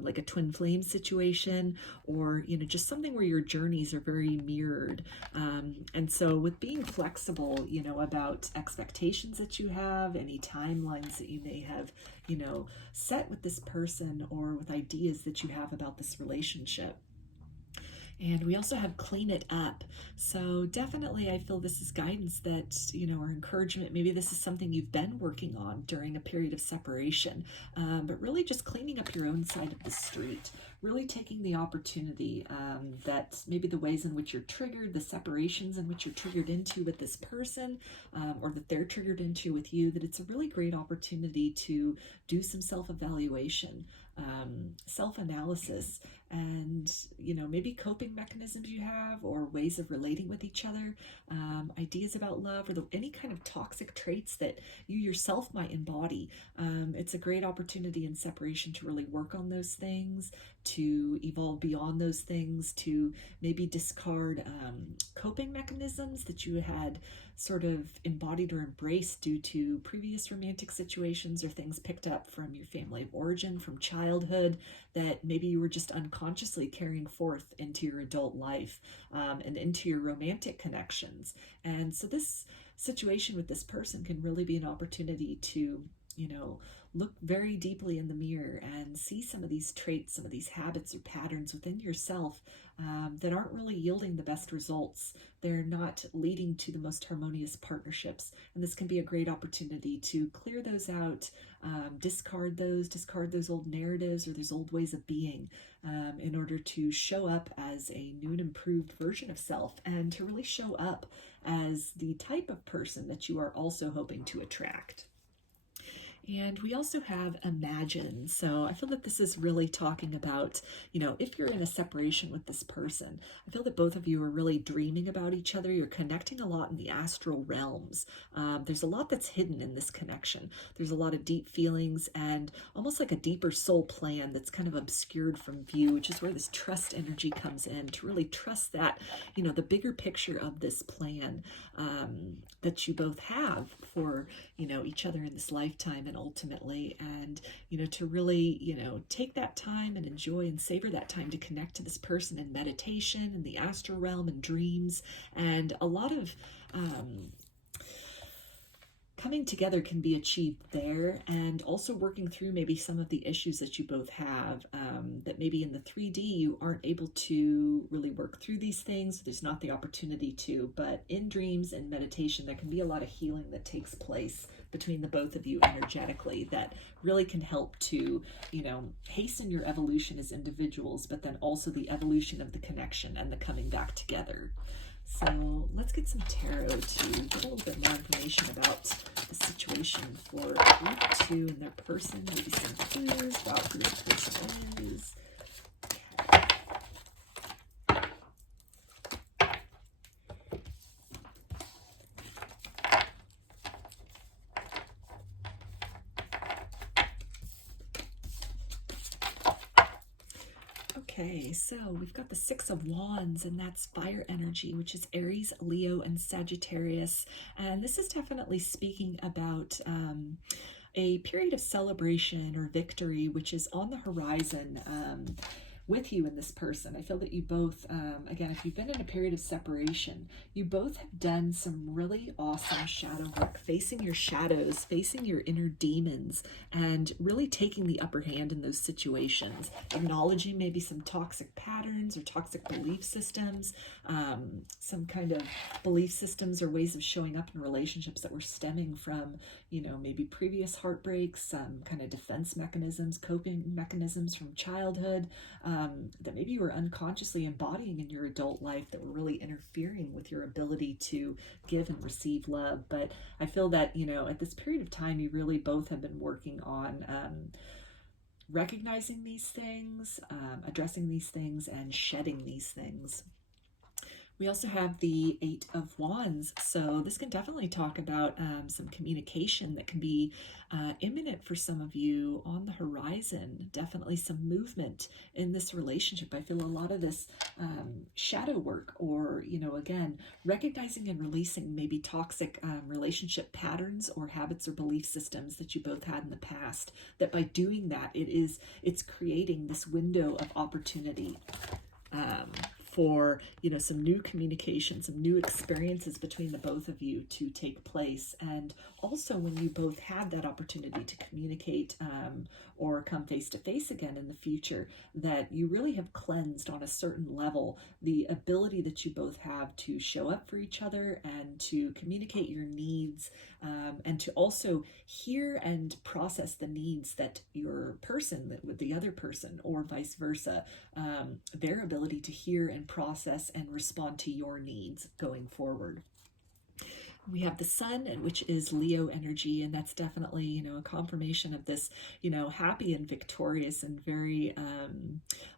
like a twin flame situation, or, you know, just something where your journeys are very mirrored. And so with being flexible, you know, about expectations that you have, any timelines that you may have, you know, set with this person, or with ideas that you have about this relationship. And we also have clean it up. So definitely I feel this is guidance that, you know, or encouragement. Maybe this is something you've been working on during a period of separation, but really just cleaning up your own side of the street, really taking the opportunity that maybe the ways in which you're triggered, the separations in which you're triggered into with this person, or that they're triggered into with you, that it's a really great opportunity to do some self-evaluation, self-analysis, and, you know, maybe coping mechanisms you have, or ways of relating with each other, ideas about love, or any kind of toxic traits that you yourself might embody. It's a great opportunity in separation to really work on those things, to evolve beyond those things, to maybe discard coping mechanisms that you had sort of embodied or embraced due to previous romantic situations or things picked up from your family of origin, from childhood, that maybe you were just unconsciously carrying forth into your adult life and into your romantic connections. And so this situation with this person can really be an opportunity to, look very deeply in the mirror and see some of these traits, some of these habits or patterns within yourself that aren't really yielding the best results. They're not leading to the most harmonious partnerships. And this can be a great opportunity to clear those out, discard those old narratives or those old ways of being in order to show up as a new and improved version of self, and to really show up as the type of person that you are also hoping to attract. And we also have imagine. So I feel that this is really talking about, if you're in a separation with this person, I feel that both of you are really dreaming about each other. You're connecting a lot in the astral realms. There's a lot that's hidden in this connection. There's a lot of deep feelings and almost like a deeper soul plan that's kind of obscured from view, which is where this trust energy comes in, to really trust that, the bigger picture of this plan that you both have for, each other in this lifetime and ultimately, and, to really, take that time and enjoy and savor that time to connect to this person in meditation, in the astral realm, and dreams. And a lot of coming together can be achieved there, and also working through maybe some of the issues that you both have that maybe in the 3D you aren't able to really work through these things. There's not the opportunity to, but in dreams and meditation there can be a lot of healing that takes place between the both of you energetically that really can help to, hasten your evolution as individuals, but then also the evolution of the connection and the coming back together. So let's get some tarot to get a little bit more information about the situation for group 2 and their person. Maybe some clues about who the person is. Okay, so we've got the 6 of Wands, and that's fire energy, which is Aries, Leo, and Sagittarius. And this is definitely speaking about a period of celebration or victory, which is on the horizon with you and this person. I feel that you both, again, if you've been in a period of separation, you both have done some really awesome shadow work, facing your shadows, facing your inner demons, and really taking the upper hand in those situations, acknowledging maybe some toxic patterns or toxic belief systems, some kind of belief systems or ways of showing up in relationships that were stemming from, maybe previous heartbreaks, some kind of defense mechanisms, coping mechanisms from childhood, that maybe you were unconsciously embodying in your adult life that were really interfering with your ability to give and receive love. But I feel that, at this period of time, you really both have been working on recognizing these things, addressing these things, and shedding these things. We also have the 8 of Wands, so this can definitely talk about some communication that can be imminent for some of you on the horizon. Definitely some movement in this relationship. I feel a lot of this shadow work, or, again, recognizing and releasing maybe toxic relationship patterns or habits or belief systems that you both had in the past, that by doing that, it's creating this window of opportunity for, some new communication, some new experiences between the both of you to take place. And also when you both had that opportunity to communicate or come face to face again in the future, that you really have cleansed on a certain level the ability that you both have to show up for each other and to communicate your needs, and to also hear and process the needs that your person, that with the other person, or vice versa, their ability to hear and process and respond to your needs going forward. We have the sun, which is Leo energy, and that's definitely, a confirmation of this, happy and victorious and very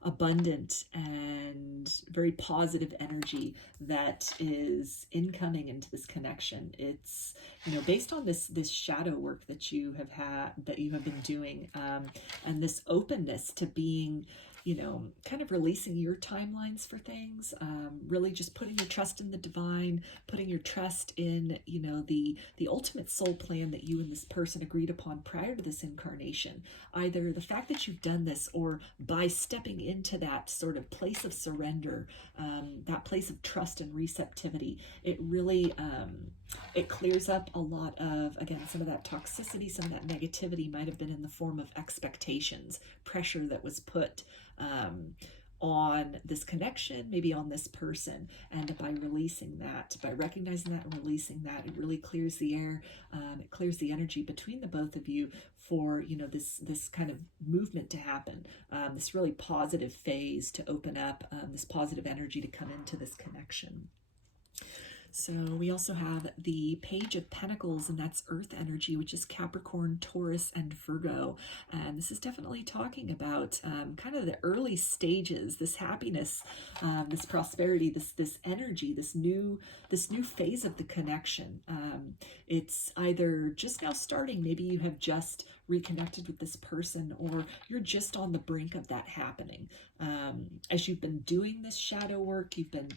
abundant and very positive energy that is incoming into this connection. It's, based on this shadow work that you have been doing, and this openness to being kind of releasing your timelines for things, really just putting your trust in the divine, putting your trust in, the ultimate soul plan that you and this person agreed upon prior to this incarnation. Either the fact that you've done this, or by stepping into that sort of place of surrender, that place of trust and receptivity, it really, it clears up a lot of, again, some of that toxicity, some of that negativity might have been in the form of expectations, pressure that was put on this connection, maybe on this person. And by releasing that, by recognizing that and releasing that, it really clears the air, it clears the energy between the both of you for, this kind of movement to happen, this really positive phase to open up, this positive energy to come into this connection. So we also have the Page of Pentacles, and that's Earth energy, which is Capricorn, Taurus, and Virgo. And this is definitely talking about kind of the early stages, this happiness, this prosperity, this energy, this new phase of the connection. It's either just now starting, maybe you have just reconnected with this person, or you're just on the brink of that happening. As you've been doing this shadow work, you've been,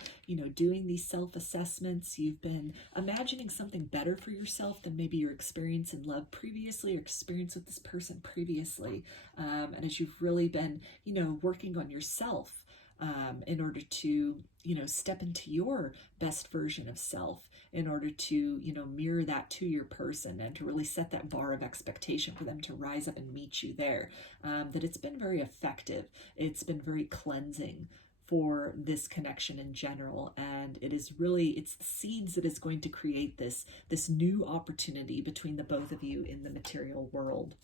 doing these self-assessments, you've been imagining something better for yourself than maybe your experience in love previously, or experience with this person previously. And as you've really been, working on yourself, in order to, step into your best version of self, in order to, mirror that to your person, and to really set that bar of expectation for them to rise up and meet you there, that it's been very effective. It's been very cleansing for this connection in general. And it is really, it's the seeds that is going to create this new opportunity between the both of you in the material world.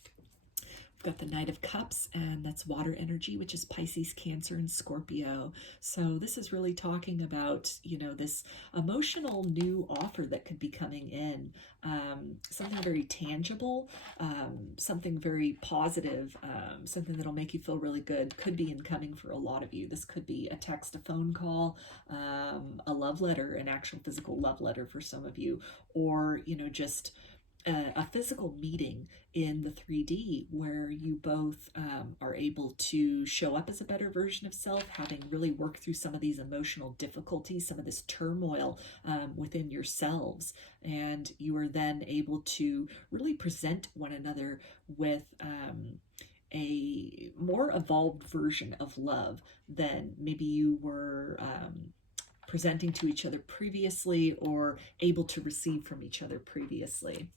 Got the Knight of Cups, and that's water energy, which is Pisces, Cancer, and Scorpio. So this is really talking about, this emotional new offer that could be coming in, something very tangible, something very positive, something that'll make you feel really good, could be incoming for a lot of you. This could be a text, a phone call, a love letter, an actual physical love letter for some of you, or, just a physical meeting in the 3D where you both are able to show up as a better version of self, having really worked through some of these emotional difficulties, some of this turmoil within yourselves. And you are then able to really present one another with a more evolved version of love than maybe you were presenting to each other previously, or able to receive from each other previously.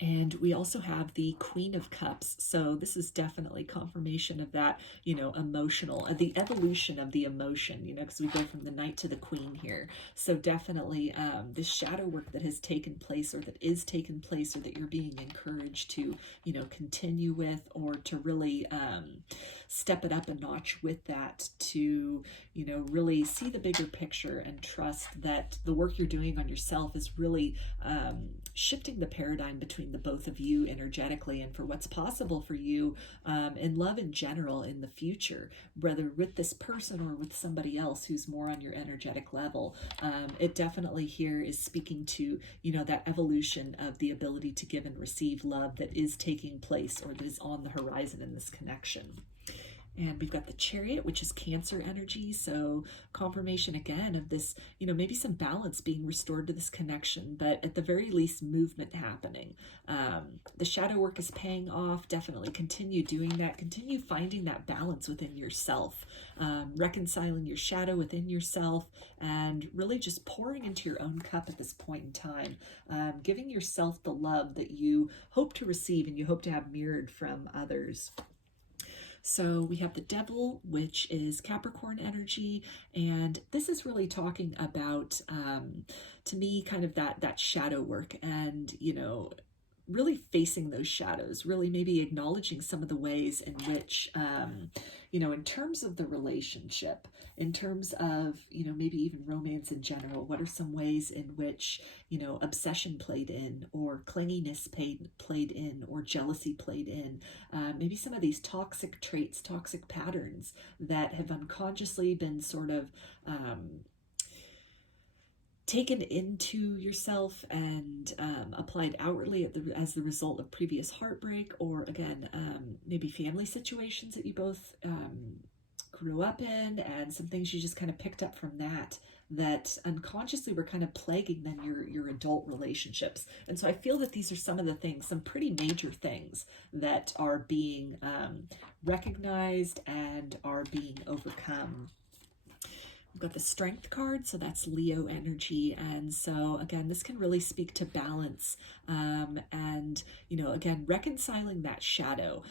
And we also have the Queen of Cups. So this is definitely confirmation of that, emotional, the evolution of the emotion, because we go from the Knight to the Queen here. So definitely this shadow work that has taken place, or that is taking place, or that you're being encouraged to, continue with, or to really step it up a notch with that, to, really see the bigger picture and trust that the work you're doing on yourself is really shifting the paradigm between the both of you energetically, and for what's possible for you in love in general in the future, whether with this person or with somebody else who's more on your energetic level. It definitely here is speaking to, that evolution of the ability to give and receive love that is taking place, or that is on the horizon in this connection. And we've got the Chariot, which is Cancer energy. So confirmation again of this, maybe some balance being restored to this connection, but at the very least movement happening. The shadow work is paying off. Definitely continue doing that. Continue finding that balance within yourself, reconciling your shadow within yourself, and really just pouring into your own cup at this point in time, giving yourself the love that you hope to receive and you hope to have mirrored from others. So we have the Devil, which is Capricorn energy, and this is really talking about, to me, kind of that shadow work, and, really facing those shadows, really maybe acknowledging some of the ways in which, in terms of the relationship, in terms of, maybe even romance in general, what are some ways in which, obsession played in, or clinginess played in, or jealousy played in, maybe some of these toxic traits, toxic patterns that have unconsciously been sort of taken into yourself and applied outwardly as the result of previous heartbreak, or again, maybe family situations that you both grew up in, and some things you just kind of picked up from that unconsciously were kind of plaguing then your adult relationships. And so I feel that these are some of the things, some pretty major things that are being recognized and are being overcome. We've got the Strength card, so that's Leo energy. And so again, this can really speak to balance, and, you know, again, reconciling that shadow,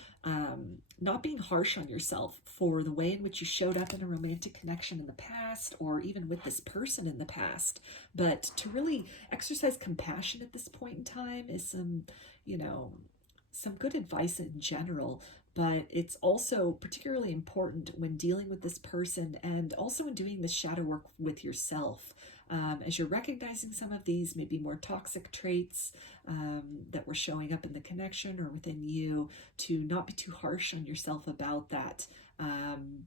not being harsh on yourself for the way in which you showed up in a romantic connection in the past, or even with this person in the past, but to really exercise compassion at this point in time is some, you know, some good advice in general. But it's also particularly important when dealing with this person, and also when doing the shadow work with yourself. As you're recognizing some of these maybe more toxic traits that were showing up in the connection or within you, to not be too harsh on yourself about that.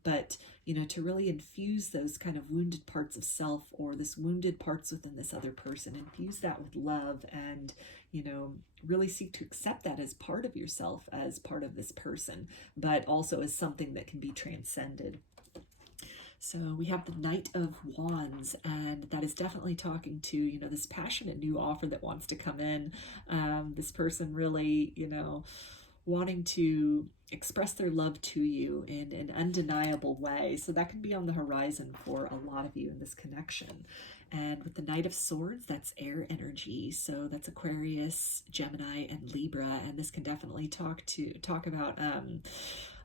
But, you know, to really infuse those kind of wounded parts of self, or this wounded parts within this other person, infuse that with love, and, you know, really seek to accept that as part of yourself, as part of this person, but also as something that can be transcended. So we have the Knight of Wands, and that is definitely talking to, you know, this passionate new offer that wants to come in. This person really, you know, wanting to express their love to you in an undeniable way. So that can be on the horizon for a lot of you in this connection. And with the Knight of Swords, that's air energy. So that's Aquarius, Gemini, and Libra. And this can definitely talk about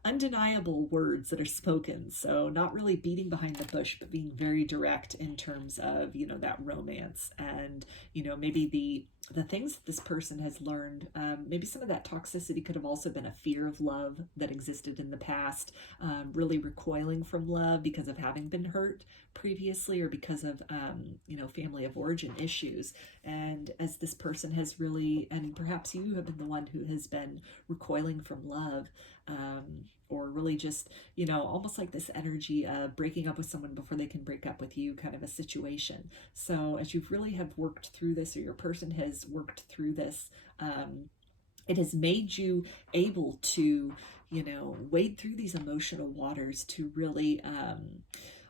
undeniable words that are spoken. So not really beating behind the bush, but being very direct in terms of, you know, that romance, and, you know, maybe the things that this person has learned. Maybe some of that toxicity could have also been a fear of love that existed in the past, really recoiling from love because of having been hurt previously, or because of, you know, family of origin issues. And as this person has really, and perhaps you have been the one who has been recoiling from love, or really just, you know, almost like this energy of breaking up with someone before they can break up with you, kind of a situation. So as you really have worked through this, or your person has worked through this, it has made you able to, you know, wade through these emotional waters to really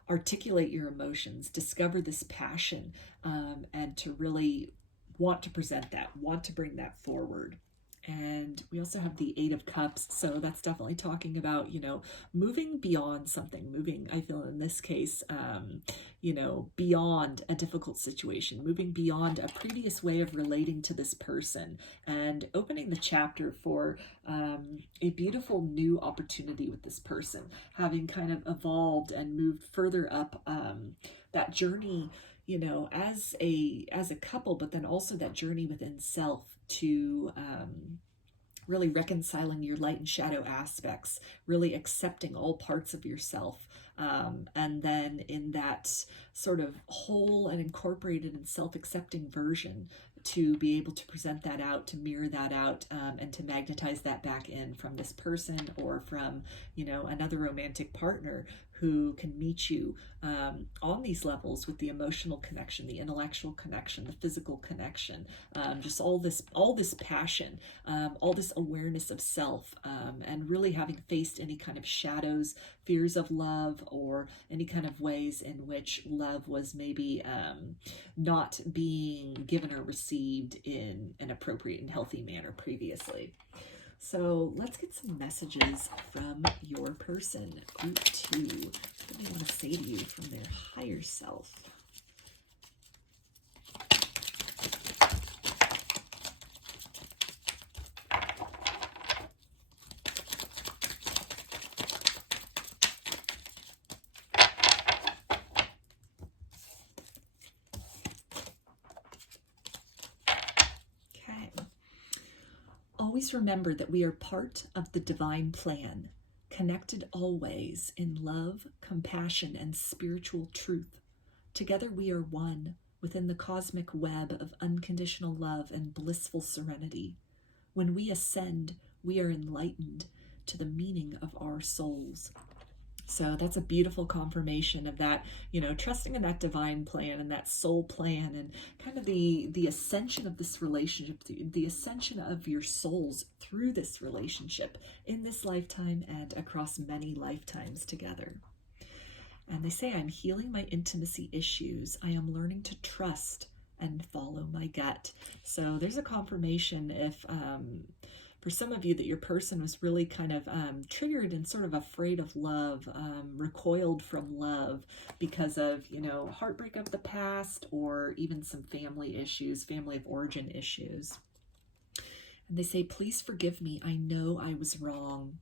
articulate your emotions, discover this passion, and to really want to present that, want to bring that forward. And we also have the Eight of Cups. So that's definitely talking about, you know, moving beyond something, moving, I feel in this case, you know, beyond a difficult situation, moving beyond a previous way of relating to this person, and opening the chapter for a beautiful new opportunity with this person, having kind of evolved and moved further up that journey, you know, as a couple, but then also that journey within self, to really reconciling your light and shadow aspects, really accepting all parts of yourself, and then in that sort of whole and incorporated and self-accepting version, to be able to present that out, to mirror that out, and to magnetize that back in from this person, or from, you know, another romantic partner who can meet you on these levels, with the emotional connection, the intellectual connection, the physical connection, just all this passion, all this awareness of self, and really having faced any kind of shadows, fears of love, or any kind of ways in which love was maybe not being given or received in an appropriate and healthy manner previously. So let's get some messages from your person. Group 2. What do they want to say to you from their higher self? Always remember that we are part of the divine plan, connected always in love, compassion, and spiritual truth. Together we are one within the cosmic web of unconditional love and blissful serenity. When we ascend, we are enlightened to the meaning of our souls. So that's a beautiful confirmation of that, trusting in that divine plan and that soul plan, and kind of the ascension of this relationship, the ascension of your souls through this relationship in this lifetime and across many lifetimes together. And they say, I'm healing my intimacy issues. I am learning to trust and follow my gut. So there's a confirmation if for some of you that your person was really kind of triggered and sort of afraid of love, recoiled from love because of, heartbreak of the past, or even some family issues, family of origin issues. And they say, please forgive me. I know I was wrong.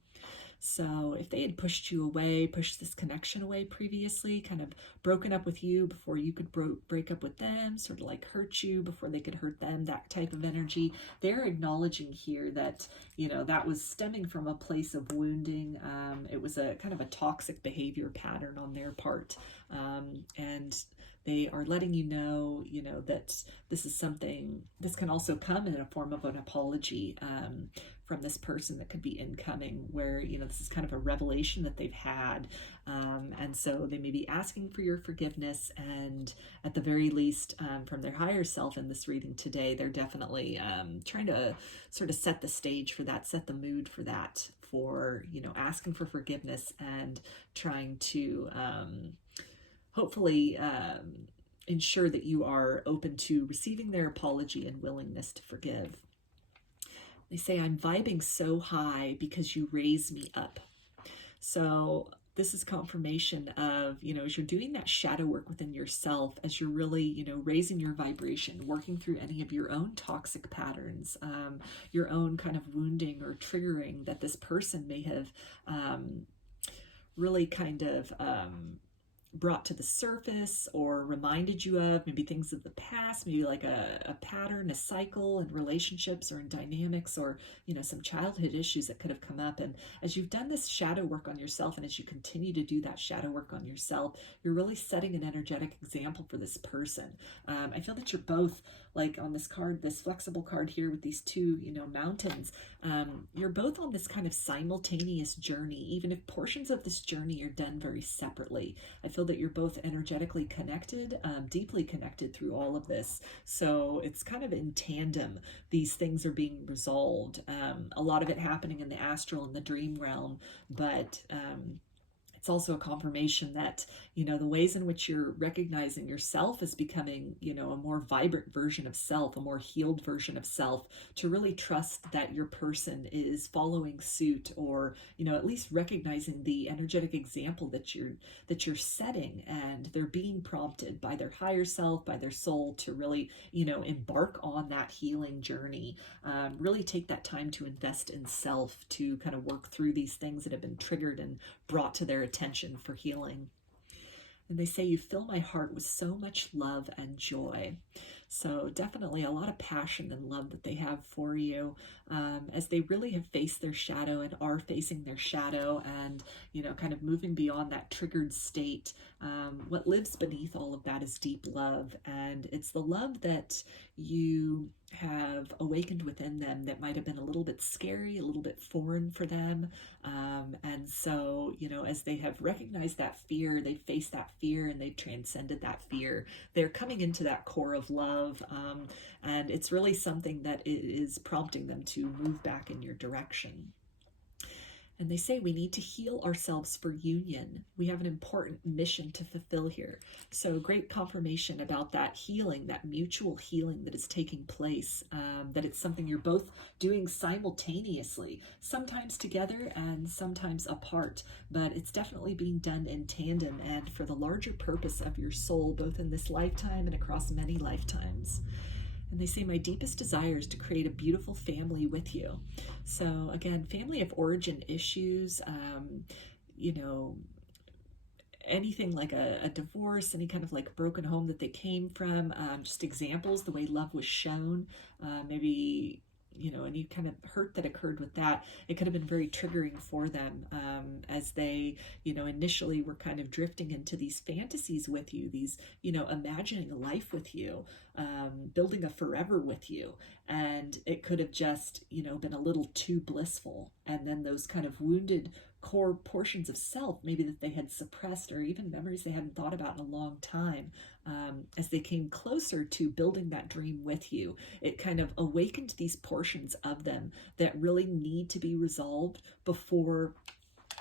So if they had pushed you away, pushed this connection away previously, kind of broken up with you before you could break up with them, sort of like hurt you before they could hurt them, that type of energy, they're acknowledging here that, that was stemming from a place of wounding. It was a kind of a toxic behavior pattern on their part. And they are letting you know, that this is something, this can also come in a form of an apology from this person that could be incoming, where, this is kind of a revelation that they've had. And so they may be asking for your forgiveness, and at the very least, from their higher self in this reading today, they're definitely trying to sort of set the stage for that, set the mood for that, for, asking for forgiveness and trying to hopefully ensure that you are open to receiving their apology and willingness to forgive. They say, I'm vibing so high because you raise me up. So this is confirmation of, as you're doing that shadow work within yourself, as you're really, raising your vibration, working through any of your own toxic patterns, your own kind of wounding or triggering that this person may have really kind of brought to the surface or reminded you of, maybe things of the past, maybe like a pattern, a cycle in relationships or in dynamics, or some childhood issues that could have come up. And as you've done this shadow work on yourself, and as you continue to do that shadow work on yourself, you're really setting an energetic example for this person. I feel that you're both, like on this card, this flexible card here with these two, mountains, you're both on this kind of simultaneous journey, even if portions of this journey are done very separately. I feel that you're both energetically connected, deeply connected through all of this. So it's kind of in tandem. These things are being resolved. A lot of it happening in the astral and the dream realm, but it's also a confirmation that, the ways in which you're recognizing yourself as becoming, a more vibrant version of self, a more healed version of self, to really trust that your person is following suit, or, at least recognizing the energetic example that you're setting, and they're being prompted by their higher self, by their soul, to really, embark on that healing journey. Really take that time to invest in self, to kind of work through these things that have been triggered and brought to their attention for healing. And they say, you fill my heart with so much love and joy. So definitely a lot of passion and love that they have for you, as they really have faced their shadow and are facing their shadow, and, kind of moving beyond that triggered state. What lives beneath all of that is deep love. And it's the love that you have awakened within them that might have been a little bit scary, a little bit foreign for them. And so, as they have recognized that fear, they faced that fear and they've transcended that fear, they're coming into that core of love. And it's really something that is prompting them to move back in your direction. And they say we need to heal ourselves for union. We have an important mission to fulfill here. So great confirmation about that healing, that mutual healing that is taking place, that it's something you're both doing simultaneously, sometimes together and sometimes apart, but it's definitely being done in tandem and for the larger purpose of your soul, both in this lifetime and across many lifetimes. And they say, my deepest desire is to create a beautiful family with you. So again, family of origin issues, anything like a divorce, any kind of like broken home that they came from, just examples, the way love was shown, maybe, any kind of hurt that occurred with that. It could have been very triggering for them, as they, initially were kind of drifting into these fantasies with you, these, imagining a life with you, building a forever with you. And it could have just, been a little too blissful. And then those kind of wounded core portions of self, maybe that they had suppressed, or even memories they hadn't thought about in a long time. As they came closer to building that dream with you, it kind of awakened these portions of them that really need to be resolved before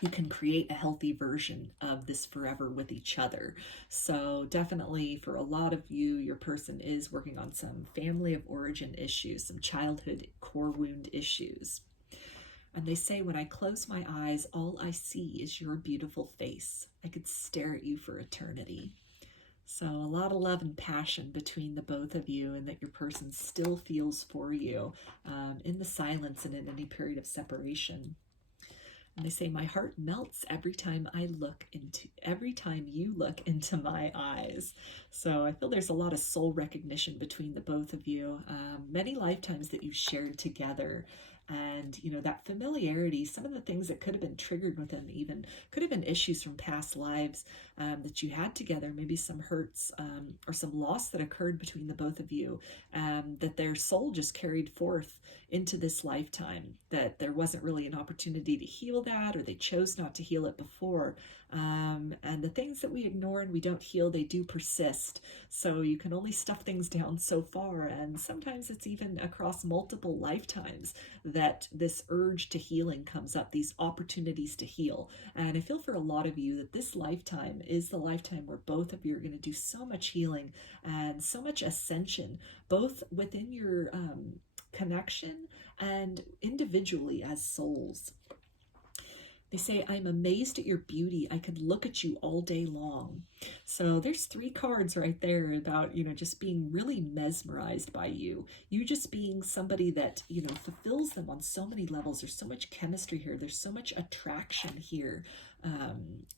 you can create a healthy version of this forever with each other. So definitely for a lot of you, your person is working on some family of origin issues, some childhood core wound issues. And they say, when I close my eyes, all I see is your beautiful face. I could stare at you for eternity. So a lot of love and passion between the both of you, and that your person still feels for you in the silence and in any period of separation. And they say, my heart melts every time you look into my eyes. So I feel there's a lot of soul recognition between the both of you. Many lifetimes that you've shared together. And, you know, that familiarity, some of the things that could have been triggered within, even could have been issues from past lives that you had together, maybe some hurts or some loss that occurred between the both of you, that their soul just carried forth into this lifetime, that there wasn't really an opportunity to heal that, or they chose not to heal it before. And the things that we ignore and we don't heal, they do persist. So you can only stuff things down so far. And sometimes it's even across multiple lifetimes that this urge to healing comes up, these opportunities to heal. And I feel for a lot of you that this lifetime is the lifetime where both of you are going to do so much healing and so much ascension, both within your connection and individually as souls. They say, I'm amazed at your beauty. I could look at you all day long. So there's 3 cards right there about, you know, just being really mesmerized by you. You just being somebody that, you know, fulfills them on so many levels. There's so much chemistry here. There's so much attraction here,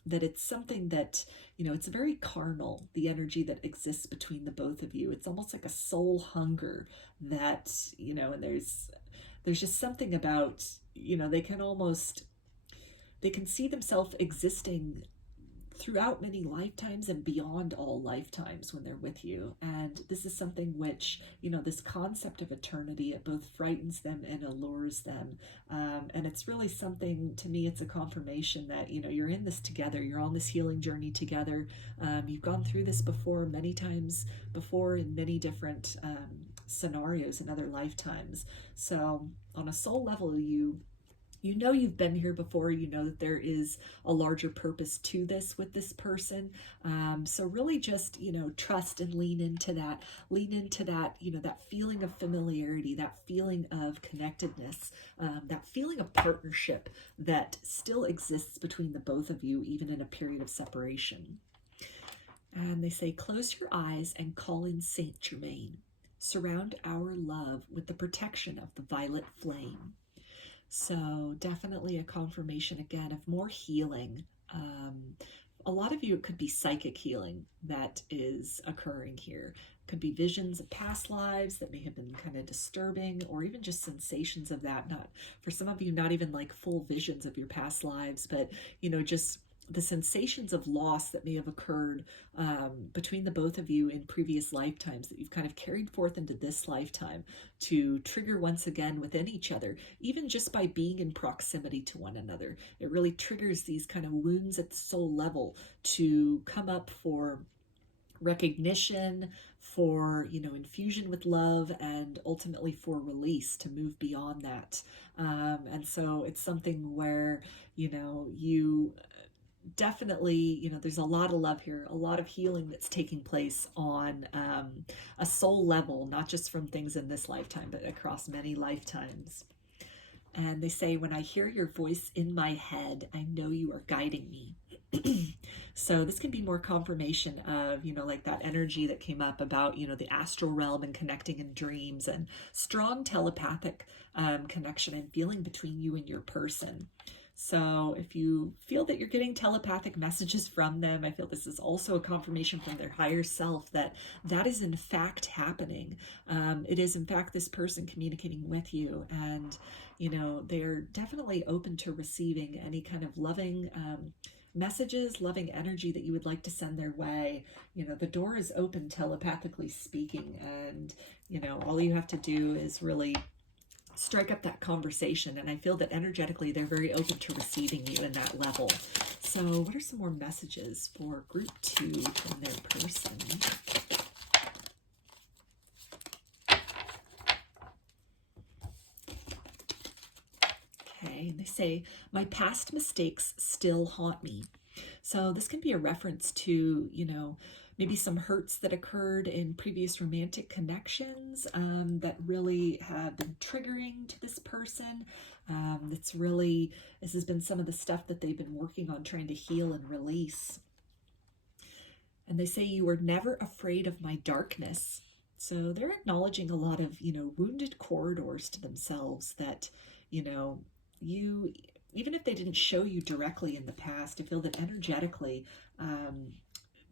that it's something that, you know, it's very carnal, the energy that exists between the both of you. It's almost like a soul hunger that, you know, and there's just something about, you know, they can see themselves existing throughout many lifetimes and beyond all lifetimes when they're with you. And this is something which, you know, this concept of eternity, it both frightens them and allures them. And it's really something, to me, it's a confirmation that, you know, you're in this together. You're on this healing journey together. You've gone through this before, many times before, in many different scenarios in other lifetimes. So on a soul level, you know you've been here before. You know that there is a larger purpose to this with this person. So really just, you know, trust and lean into that, you know, that feeling of familiarity, that feeling of connectedness, that feeling of partnership that still exists between the both of you, even in a period of separation. And they say, close your eyes and call in Saint Germain. Surround our love with the protection of the violet flame. So definitely a confirmation again of more healing. A lot of you, it could be psychic healing that is occurring here. It could be visions of past lives that may have been kind of disturbing, or even just sensations of that. Not for some of you, not even like full visions of your past lives, but, you know, just the sensations of loss that may have occurred between the both of you in previous lifetimes that you've kind of carried forth into this lifetime to trigger once again within each other, even just by being in proximity to one another. It really triggers these kind of wounds at the soul level to come up for recognition, for, you know, infusion with love, and ultimately for release, to move beyond that. And so it's something where, you know, you definitely, you know, there's a lot of love here, a lot of healing that's taking place on a soul level, not just from things in this lifetime, but across many lifetimes. And they say, when I hear your voice in my head, I know you are guiding me. So this can be more confirmation of, you know, like that energy that came up about, you know, the astral realm and connecting in dreams, and strong telepathic connection and feeling between you and your person. So if you feel that you're getting telepathic messages from them, I feel this is also a confirmation from their higher self that that is in fact happening. It is in fact this person communicating with you, and, you know, they're definitely open to receiving any kind of loving messages, loving energy that you would like to send their way. You know, the door is open telepathically speaking, and, you know, all you have to do is really strike up that conversation. And I feel that energetically they're very open to receiving you in that level. So what are some more messages for group 2 from their person? Okay, and they say, my past mistakes still haunt me. So this can be a reference to, you know, maybe some hurts that occurred in previous romantic connections that really have been triggering to this person. This has been some of the stuff that they've been working on trying to heal and release. And they say, you were never afraid of my darkness. So they're acknowledging a lot of, you know, wounded corridors to themselves that, you know, even if they didn't show you directly in the past, I feel that energetically,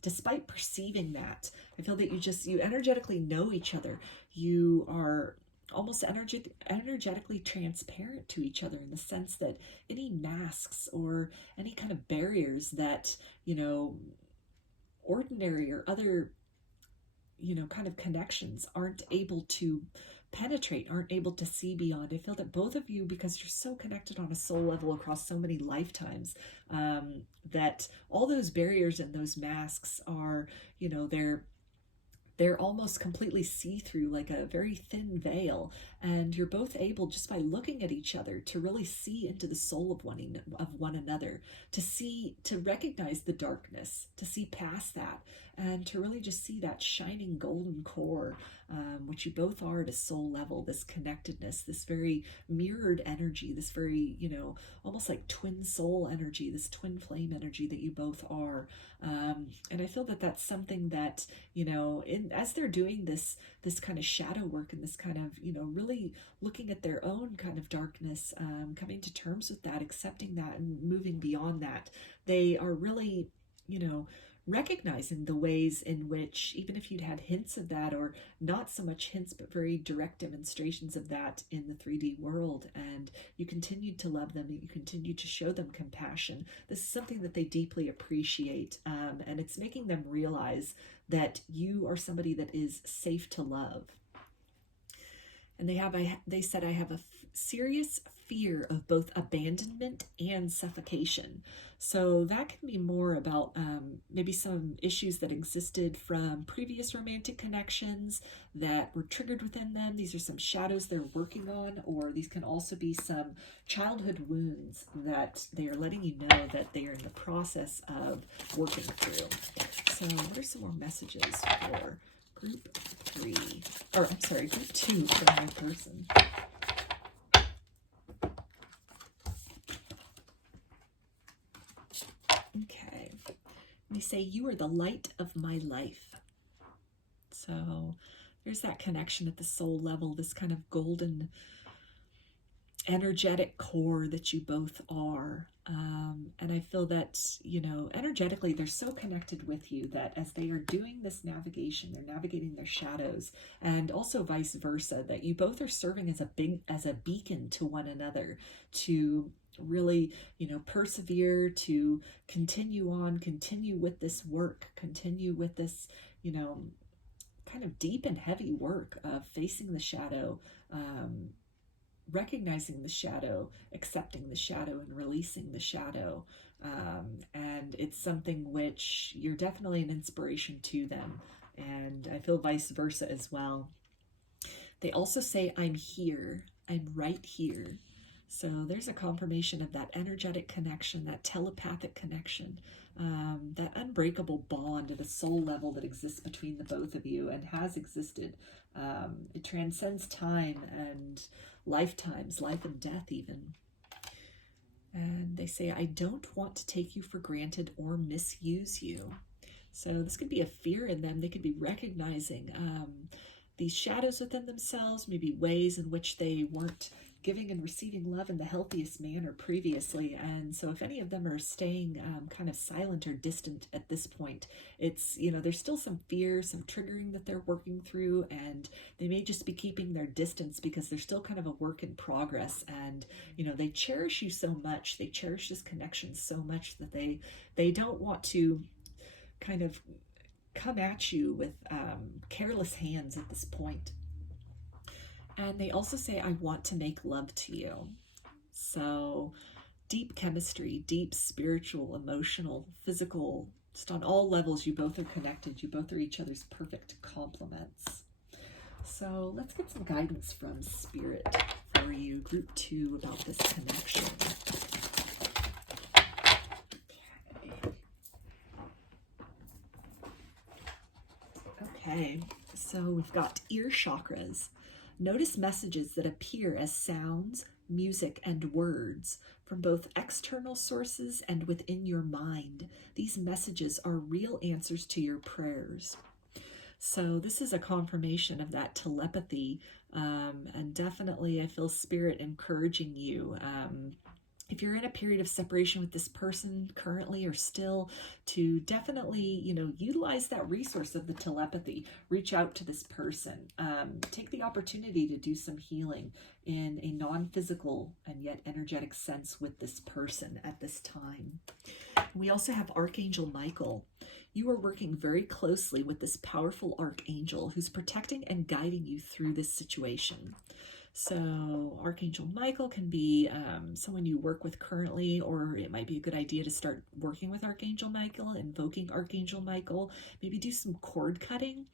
despite perceiving that, I feel that you energetically know each other. You are almost energetically transparent to each other in the sense that any masks or any kind of barriers that, you know, ordinary or other, you know, kind of connections aren't able to penetrate, aren't able to see beyond. I feel that both of you, because you're so connected on a soul level across so many lifetimes, that all those barriers and those masks are, you know, they're almost completely see-through, like a very thin veil, and you're both able, just by looking at each other, to really see into the soul of one another, to recognize the darkness, to see past that, and to really just see that shining golden core, which you both are at a soul level, this connectedness, this very mirrored energy, this very, you know, almost like twin soul energy, this twin flame energy that you both are. And I feel that that's something that, you know, as they're doing this kind of shadow work and this kind of, you know, really looking at their own kind of darkness, coming to terms with that, accepting that, and moving beyond that, they are really, you know, recognizing the ways in which, even if you'd had hints of that, or not so much hints, but very direct demonstrations of that in the 3D world, and you continued to love them, and you continued to show them compassion. This is something that they deeply appreciate, and it's making them realize that you are somebody that is safe to love. And they said, I have a serious fear of both abandonment and suffocation. So that can be more about maybe some issues that existed from previous romantic connections that were triggered within them. These are some shadows they're working on, or these can also be some childhood wounds that they are letting you know that they are in the process of working through. So what are some more messages for group 2 for my person? Okay. They say, you are the light of my life. So there's that connection at the soul level, this kind of golden energetic core that you both are. And I feel that, you know, energetically they're so connected with you that as they are doing this navigation, they're navigating their shadows, and also vice versa, that you both are serving as a beacon to one another, to really, you know, persevere, to continue on, continue with this work, continue with this, you know, kind of deep and heavy work of facing the shadow, recognizing the shadow, accepting the shadow, and releasing the shadow. And it's something which you're definitely an inspiration to them. And I feel vice versa as well. They also say, I'm here. I'm right here. So there's a confirmation of that energetic connection, that telepathic connection, that unbreakable bond at a soul level that exists between the both of you and has existed. It transcends time and lifetimes, life and death even. And they say, I don't want to take you for granted or misuse you. So this could be a fear in them. They could be recognizing these shadows within themselves, maybe ways in which they weren't giving and receiving love in the healthiest manner previously. And so if any of them are staying kind of silent or distant at this point, it's, you know, there's still some fear, some triggering that they're working through, and they may just be keeping their distance because they're still kind of a work in progress. And, you know, they cherish you so much, they cherish this connection so much that they don't want to kind of come at you with careless hands at this point. And they also say, I want to make love to you. So deep chemistry, deep spiritual, emotional, physical, just on all levels, you both are connected. You both are each other's perfect complements. So let's get some guidance from Spirit for you, group 2, about this connection. Okay, so we've got ear chakras. Notice messages that appear as sounds, music, and words from both external sources and within your mind. These messages are real answers to your prayers. So this is a confirmation of that telepathy, and definitely I feel Spirit encouraging you. If you're in a period of separation with this person currently or still, to definitely, utilize that resource of the telepathy. Reach out to this person. Take the opportunity to do some healing in a non-physical and yet energetic sense with this person at this time. We also have Archangel Michael. You are working very closely with this powerful archangel who's protecting and guiding you through this situation. So Archangel Michael can be someone you work with currently, or it might be a good idea to start working with Archangel Michael, invoking Archangel Michael, maybe do some cord cutting,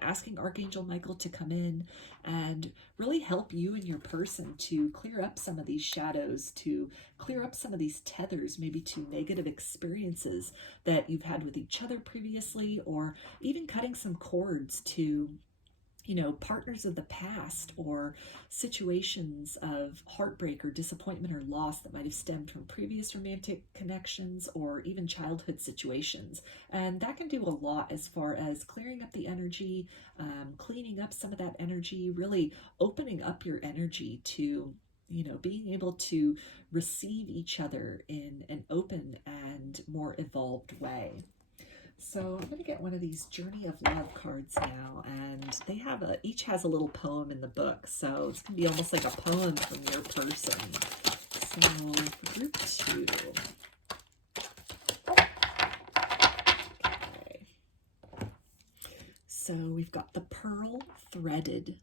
asking Archangel Michael to come in and really help you and your person to clear up some of these shadows, to clear up some of these tethers, maybe to negative experiences that you've had with each other previously, or even cutting some cords to partners of the past, or situations of heartbreak or disappointment or loss that might have stemmed from previous romantic connections or even childhood situations. And that can do a lot as far as clearing up the energy, cleaning up some of that energy, really opening up your energy to being able to receive each other in an open and more evolved way. So I'm going to get one of these Journey of Love cards now, and they have each has a little poem in the book, so it's going to be almost like a poem from your person. So for group 2. Okay. So we've got the Pearl Threaded.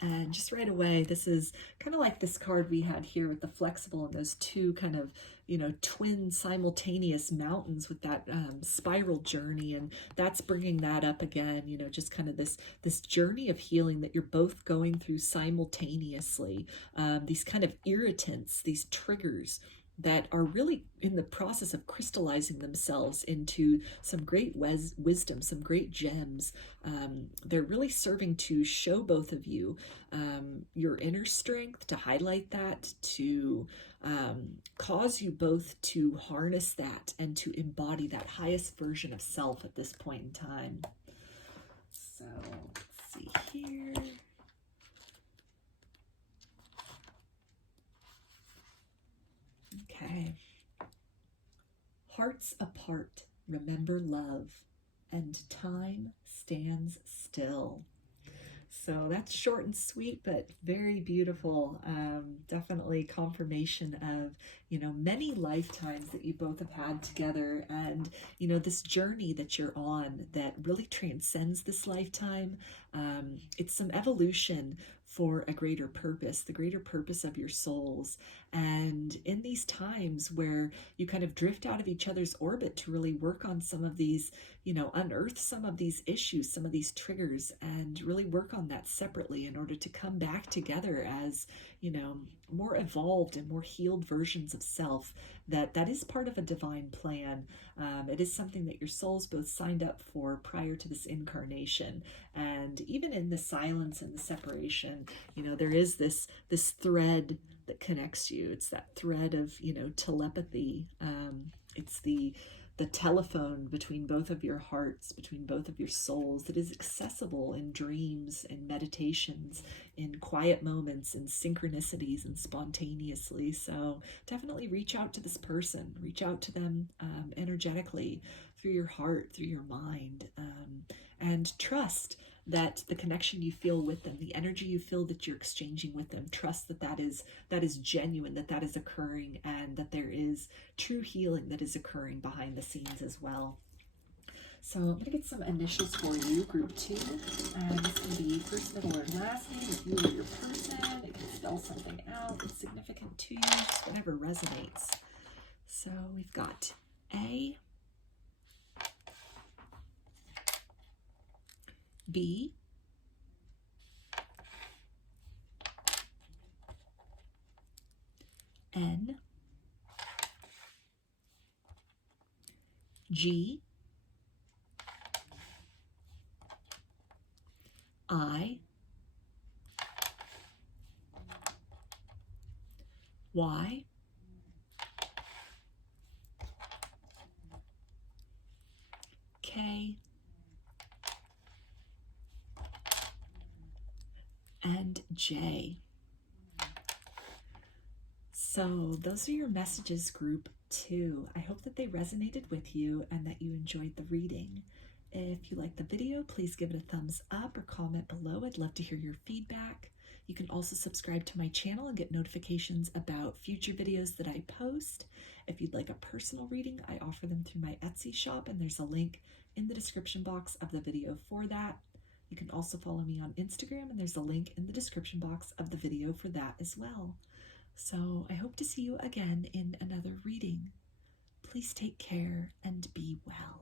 And just right away, this is kind of like this card we had here with the flexible and those two kind of, twin simultaneous mountains with that spiral journey. And that's bringing that up again, just kind of this journey of healing that you're both going through simultaneously. These kind of irritants, these triggers that are really in the process of crystallizing themselves into some great wisdom, some great gems. They're really serving to show both of you your inner strength, to highlight that, to cause you both to harness that and to embody that highest version of self at this point in time. So let's see here. Okay. Hearts apart, remember love, and time stands still. So that's short and sweet, but very beautiful. Definitely confirmation of, many lifetimes that you both have had together, and, this journey that you're on that really transcends this lifetime. It's some evolution for a greater purpose, the greater purpose of your souls. And in these times where you kind of drift out of each other's orbit to really work on some of these, unearth some of these issues, some of these triggers, and really work on that separately in order to come back together as, more evolved and more healed versions of self, that is part of a divine plan. It is something that your souls both signed up for prior to this incarnation. And even in the silence and the separation, there is this thread that connects you. It's that thread of, telepathy. It's the telephone between both of your hearts, between both of your souls, that is accessible in dreams, in meditations, in quiet moments, in synchronicities, and spontaneously. So definitely reach out to this person, reach out to them energetically through your heart, through your mind, and trust that the connection you feel with them, the energy you feel that you're exchanging with them, trust that is genuine, that is occurring, and that there is true healing that is occurring behind the scenes as well. So I'm going to get some initials for you, group 2. And it's going to be first, middle, or last name if you or your person. It can spell something out that's significant to you, just whatever resonates. So we've got A, B, N, G, I, Y, K, and J. So those are your messages, group 2. I hope that they resonated with you and that you enjoyed the reading. If you liked the video, please give it a thumbs up or comment below. I'd love to hear your feedback. You can also subscribe to my channel and get notifications about future videos that I post. If you'd like a personal reading, I offer them through my Etsy shop, and there's a link in the description box of the video for that. You can also follow me on Instagram, and there's a link in the description box of the video for that as well. So I hope to see you again in another reading. Please take care and be well.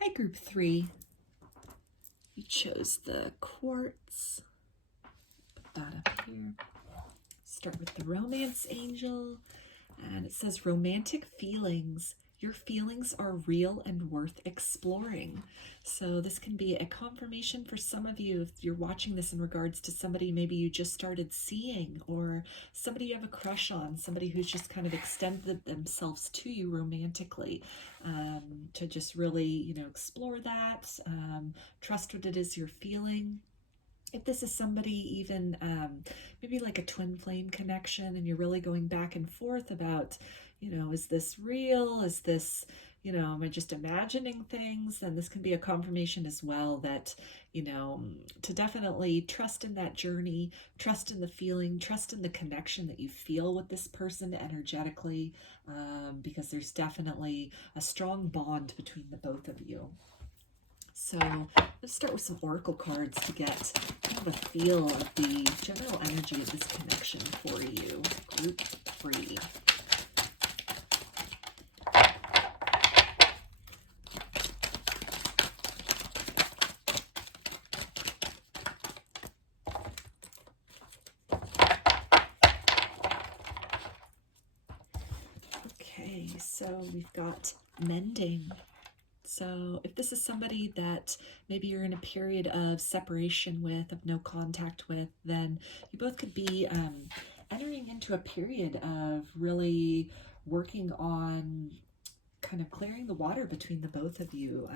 Hi, group 3. You chose the Quartz. Put that up here. Start with the Romance Angel. And it says, romantic feelings. Your feelings are real and worth exploring. So this can be a confirmation for some of you if you're watching this in regards to somebody maybe you just started seeing, or somebody you have a crush on, somebody who's just kind of extended themselves to you romantically, to just really, you know, explore that, trust what it is you're feeling. If this is somebody even maybe like a twin flame connection, and you're really going back and forth about, you know, is this real? Is this, you know, am I just imagining things? Then this can be a confirmation as well that, you know, to definitely trust in that journey, trust in the feeling, trust in the connection that you feel with this person energetically, because there's definitely a strong bond between the both of you. So let's start with some oracle cards to get kind of a feel of the general energy of this connection for you, group 3. Okay, so we've got mending. So if this is somebody that maybe you're in a period of separation with, of no contact with, then you both could be entering into a period of really working on kind of clearing the water between the both of you,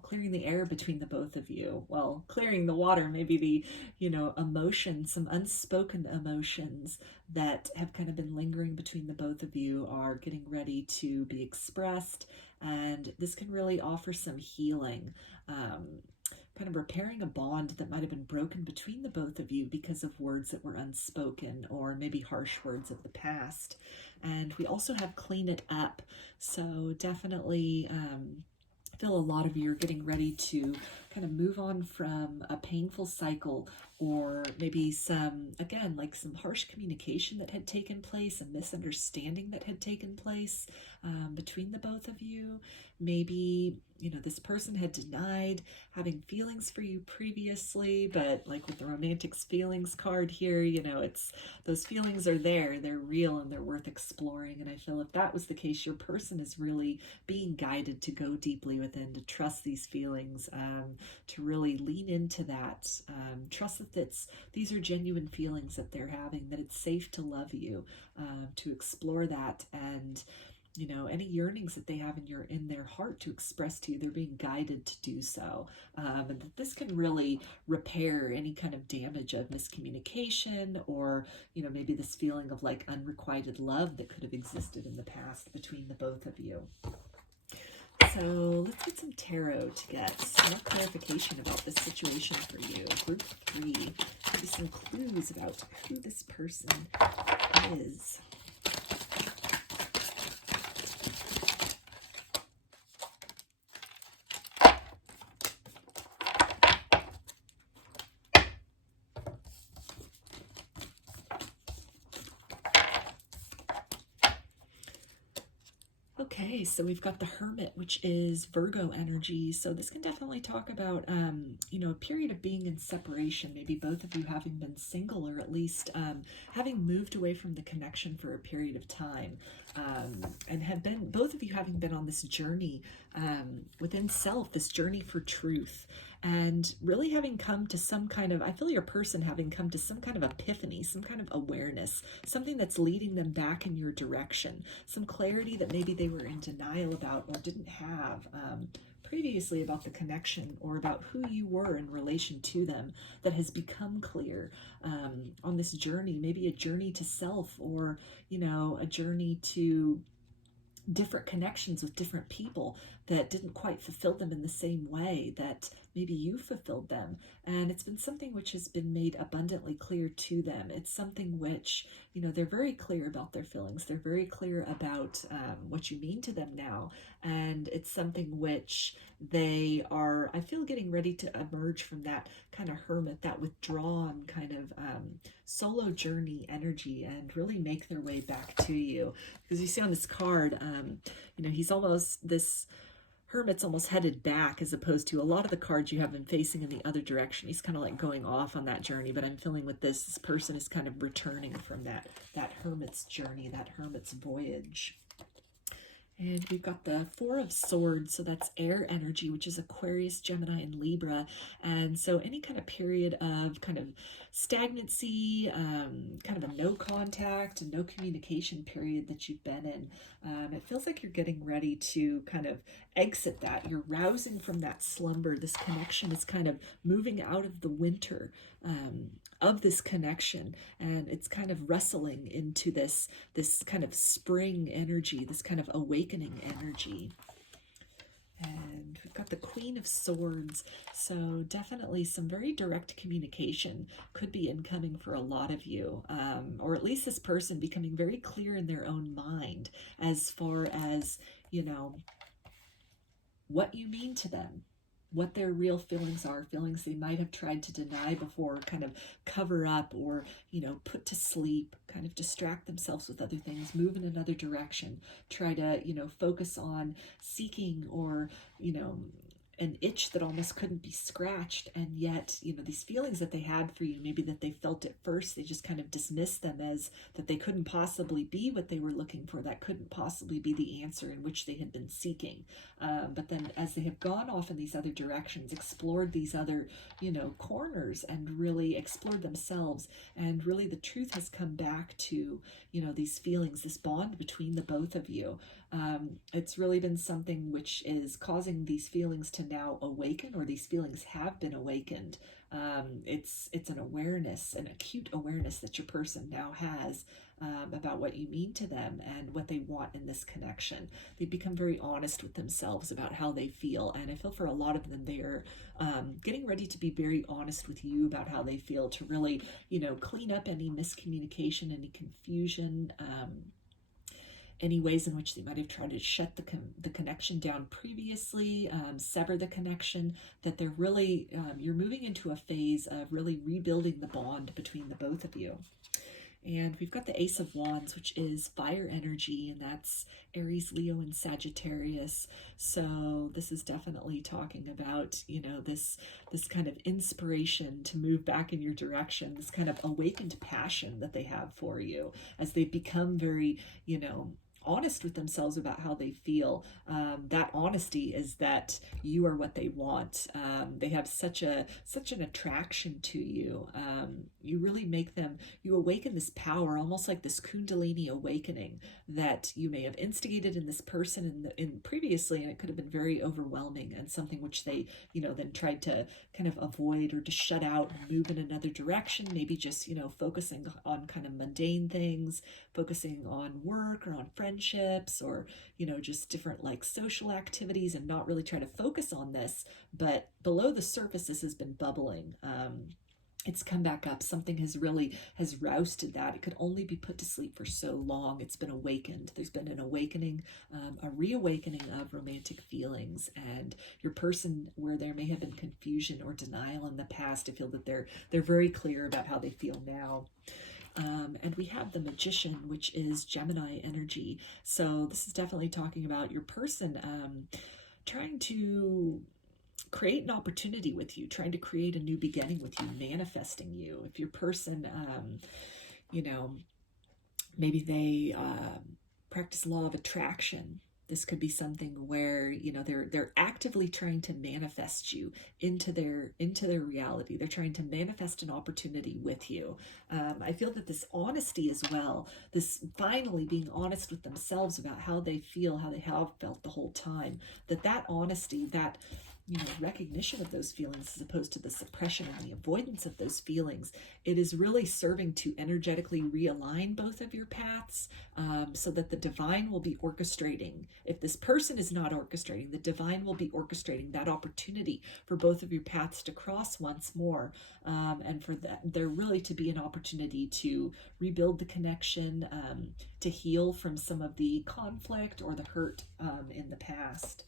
clearing the air between the both of you. Well, clearing the water, maybe the, you know, emotions, some unspoken emotions that have kind of been lingering between the both of you are getting ready to be expressed. And this can really offer some healing, kind of repairing a bond that might have been broken between the both of you because of words that were unspoken, or maybe harsh words of the past. And we also have clean it up. So definitely I feel a lot of you are getting ready to kind of move on from a painful cycle, or maybe some, again, like some harsh communication that had taken place, a misunderstanding that had taken place between the both of you. Maybe, you know, this person had denied having feelings for you previously, but like with the romantics feelings card here, you know, it's, those feelings are there, they're real, and they're worth exploring. And I feel if that was the case, your person is really being guided to go deeply within, to trust these feelings, to really lean into that, trust that these are genuine feelings that they're having, that it's safe to love you, to explore that. And you know, any yearnings that they have in their heart to express to you, they're being guided to do so. And that this can really repair any kind of damage of miscommunication, or, you know, maybe this feeling of like unrequited love that could have existed in the past between the both of you. So let's get some tarot to get some more clarification about this situation for you. Group 3, maybe some clues about who this person is. Okay, so we've got the Hermit, which is Virgo energy. So this can definitely talk about, you know, a period of being in separation, maybe both of you having been single, or at least having moved away from the connection for a period of time, and have been, both of you having been on this journey within self, this journey for truth, and really having come to some kind of, I feel your person having come to some kind of epiphany, some kind of awareness, something that's leading them back in your direction, some clarity that maybe they were in denial about or didn't have previously about the connection, or about who you were in relation to them, that has become clear on this journey, maybe a journey to self, or, you know, a journey to different connections with different people that didn't quite fulfill them in the same way that maybe you fulfilled them. And it's been something which has been made abundantly clear to them. It's something which, you know, they're very clear about their feelings. They're very clear about what you mean to them now. And it's something which they are, I feel, getting ready to emerge from that kind of hermit, that withdrawn kind of solo journey energy, and really make their way back to you. Because you see on this card, you know, he's almost, this Hermit's almost headed back, as opposed to a lot of the cards you have him facing in the other direction. He's kind of like going off on that journey, but I'm feeling with this person is kind of returning from that Hermit's journey, that Hermit's voyage. And we've got the Four of Swords, so that's air energy, which is Aquarius, Gemini, and Libra. And so any kind of period of kind of stagnancy, kind of a no contact and no communication period that you've been in, it feels like you're getting ready to kind of exit that. You're rousing from that slumber. This connection is kind of moving out of the winter of this connection, and it's kind of wrestling into this kind of spring energy, this kind of awakening energy. And we've got the Queen of Swords, so definitely some very direct communication could be incoming for a lot of you, or at least this person becoming very clear in their own mind as far as, you know, what you mean to them, what their real feelings are, feelings they might have tried to deny before, kind of cover up or, you know, put to sleep, kind of distract themselves with other things, move in another direction, try to, you know, focus on seeking or, you know, an itch that almost couldn't be scratched. And yet, you know, these feelings that they had for you, maybe that they felt at first, they just kind of dismissed them as that they couldn't possibly be what they were looking for. That couldn't possibly be the answer in which they had been seeking. But then as they have gone off in these other directions, explored these other, you know, corners and really explored themselves, and really the truth has come back to, you know, these feelings, this bond between the both of you. It's really been something which is causing these feelings to now awaken, or these feelings have been awakened. It's an awareness, an acute awareness that your person now has about what you mean to them and what they want in this connection. They become very honest with themselves about how they feel, and I feel for a lot of them they are getting ready to be very honest with you about how they feel, to really, you know, clean up any miscommunication, any confusion, any ways in which they might have tried to shut the connection down previously, sever the connection, that they're really, you're moving into a phase of really rebuilding the bond between the both of you. And we've got the Ace of Wands, which is fire energy, and that's Aries, Leo, and Sagittarius. So this is definitely talking about, you know, this kind of inspiration to move back in your direction, this kind of awakened passion that they have for you as they become very, you know, honest with themselves about how they feel. That honesty is that you are what they want. They have such an attraction to you. You really make them, you awaken this power, almost like this kundalini awakening that you may have instigated in this person in previously, and it could have been very overwhelming and something which they, you know, then tried to kind of avoid or to shut out and move in another direction, maybe just, you know, focusing on kind of mundane things, focusing on work or on friendships, or, you know, just different like social activities, and not really try to focus on this. But below the surface, this has been bubbling. It's come back up. Something has rousted that. It could only be put to sleep for so long. It's been awakened. There's been an awakening, a reawakening of romantic feelings, and your person, where there may have been confusion or denial in the past, I feel that they're very clear about how they feel now. And we have the Magician, which is Gemini energy. So this is definitely talking about your person trying to create an opportunity with you, trying to create a new beginning with you, manifesting you. If your person, you know, maybe they practice law of attraction, this could be something where, you know, they're actively trying to manifest you into their reality. They're trying to manifest an opportunity with you. I feel that this honesty as well, this finally being honest with themselves about how they feel, how they have felt the whole time, that honesty, that, you know, recognition of those feelings, as opposed to the suppression and the avoidance of those feelings, it is really serving to energetically realign both of your paths, so that the divine will be orchestrating. If this person is not orchestrating, the divine will be orchestrating that opportunity for both of your paths to cross once more, and for there really to be an opportunity to rebuild the connection, to heal from some of the conflict or the hurt in the past.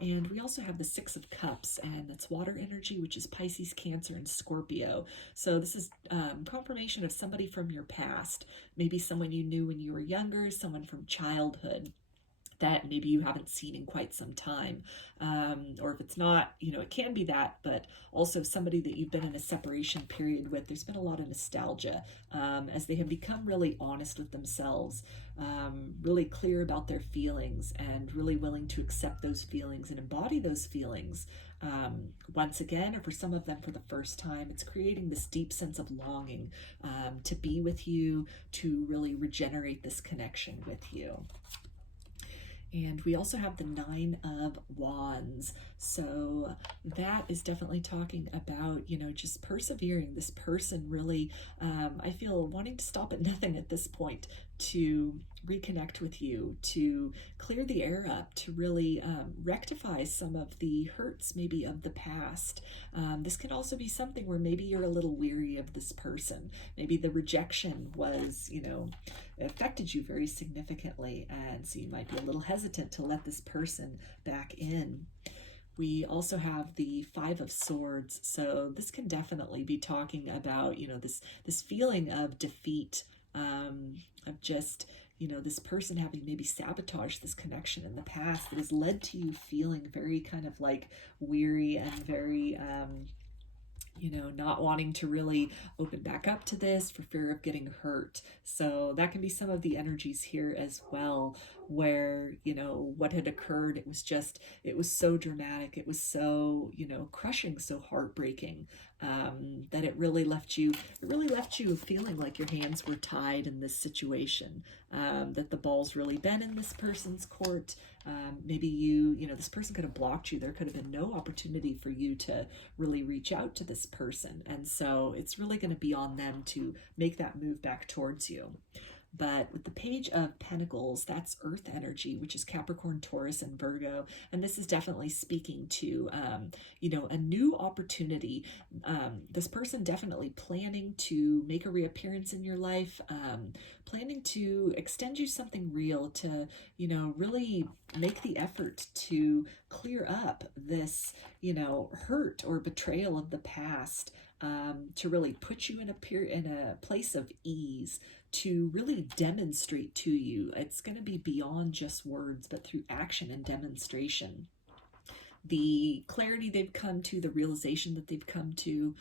And we also have the Six of Cups, and that's water energy, which is Pisces, Cancer, and Scorpio. So this is confirmation of somebody from your past, maybe someone you knew when you were younger, someone from childhood, that maybe you haven't seen in quite some time. Or if it's not, it can be that, but also somebody that you've been in a separation period with. There's been a lot of nostalgia as they have become really honest with themselves, really clear about their feelings, and really willing to accept those feelings and embody those feelings. Once again, or for some of them for the first time, it's creating this deep sense of longing to be with you, to really regenerate this connection with you. And we also have the 9 of Wands. So that is definitely talking about, just persevering. This person really, I feel, wanting to stop at nothing at this point to reconnect with you, to clear the air up, to really rectify some of the hurts maybe of the past. This can also be something where maybe you're a little weary of this person. Maybe the rejection was, affected you very significantly, and so you might be a little hesitant to let this person back in. We also have the 5 of Swords, so this can definitely be talking about, this feeling of defeat, of just, this person having maybe sabotaged this connection in the past that has led to you feeling very kind of like weary and very, not wanting to really open back up to this for fear of getting hurt. So that can be some of the energies here as well, where, what had occurred, it was so dramatic. It was so, crushing, so heartbreaking, that it really left you feeling like your hands were tied in this situation, that the ball's really been in this person's court. Maybe this person could have blocked you. There could have been no opportunity for you to really reach out to this person. And so it's really going to be on them to make that move back towards you. But with the Page of Pentacles, that's Earth energy, which is Capricorn, Taurus, and Virgo. And this is definitely speaking to, a new opportunity. This person definitely planning to make a reappearance in your life, planning to extend you something real, to, really make the effort to clear up this, hurt or betrayal of the past, to really put you in a place of ease, to really demonstrate to you. It's going to be beyond just words, but through action and demonstration. The clarity they've come to, the realization that they've come to,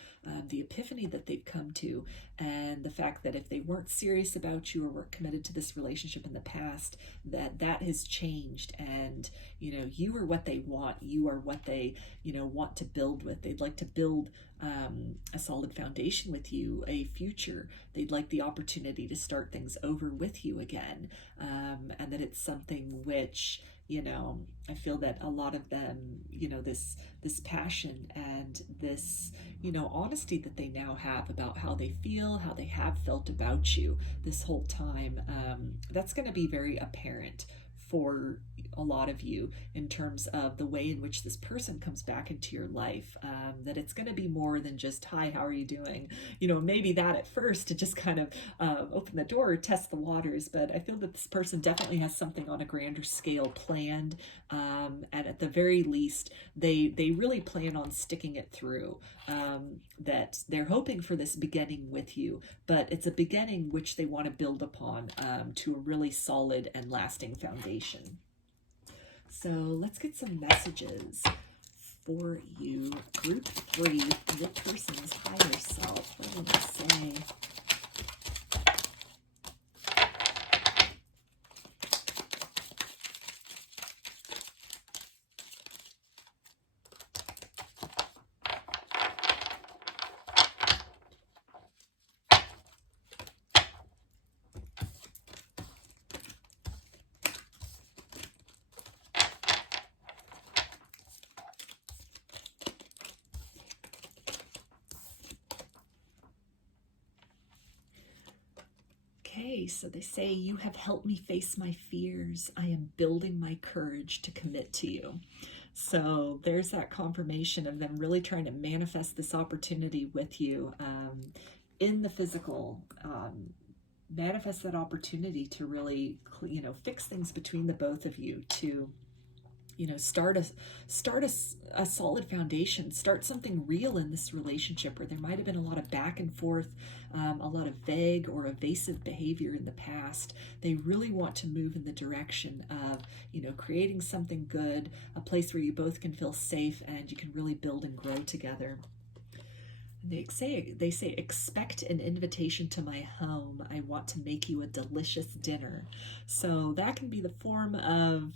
the epiphany that they've come to, and the fact that if they weren't serious about you or weren't committed to this relationship in the past, that has changed, and you are what they want. You are what they want to build with. They'd like to build a solid foundation with you, a future. They'd like the opportunity to start things over with you again, and that it's something which, I feel that a lot of them, this passion and this, honesty that they now have about how they feel, how they have felt about you this whole time, that's going to be very apparent for a lot of you in terms of the way in which this person comes back into your life, that it's going to be more than just, hi, how are you doing? Maybe that at first to just kind of open the door or test the waters, but I feel that this person definitely has something on a grander scale planned, and at the very least, they really plan on sticking it through, that they're hoping for this beginning with you, but it's a beginning which they want to build upon, to a really solid and lasting foundation. So let's get some messages for you. Group 3, the person's higher self. What do they say? Okay, so they say, you have helped me face my fears. I am building my courage to commit to you. So there's that confirmation of them really trying to manifest this opportunity with you, in the physical, manifest that opportunity to really, fix things between the both of you, to start a solid foundation, start something real in this relationship where there might have been a lot of back and forth, a lot of vague or evasive behavior in the past. They really want to move in the direction of, creating something good, a place where you both can feel safe and you can really build and grow together. They say, expect an invitation to my home. I want to make you a delicious dinner. So that can be the form of,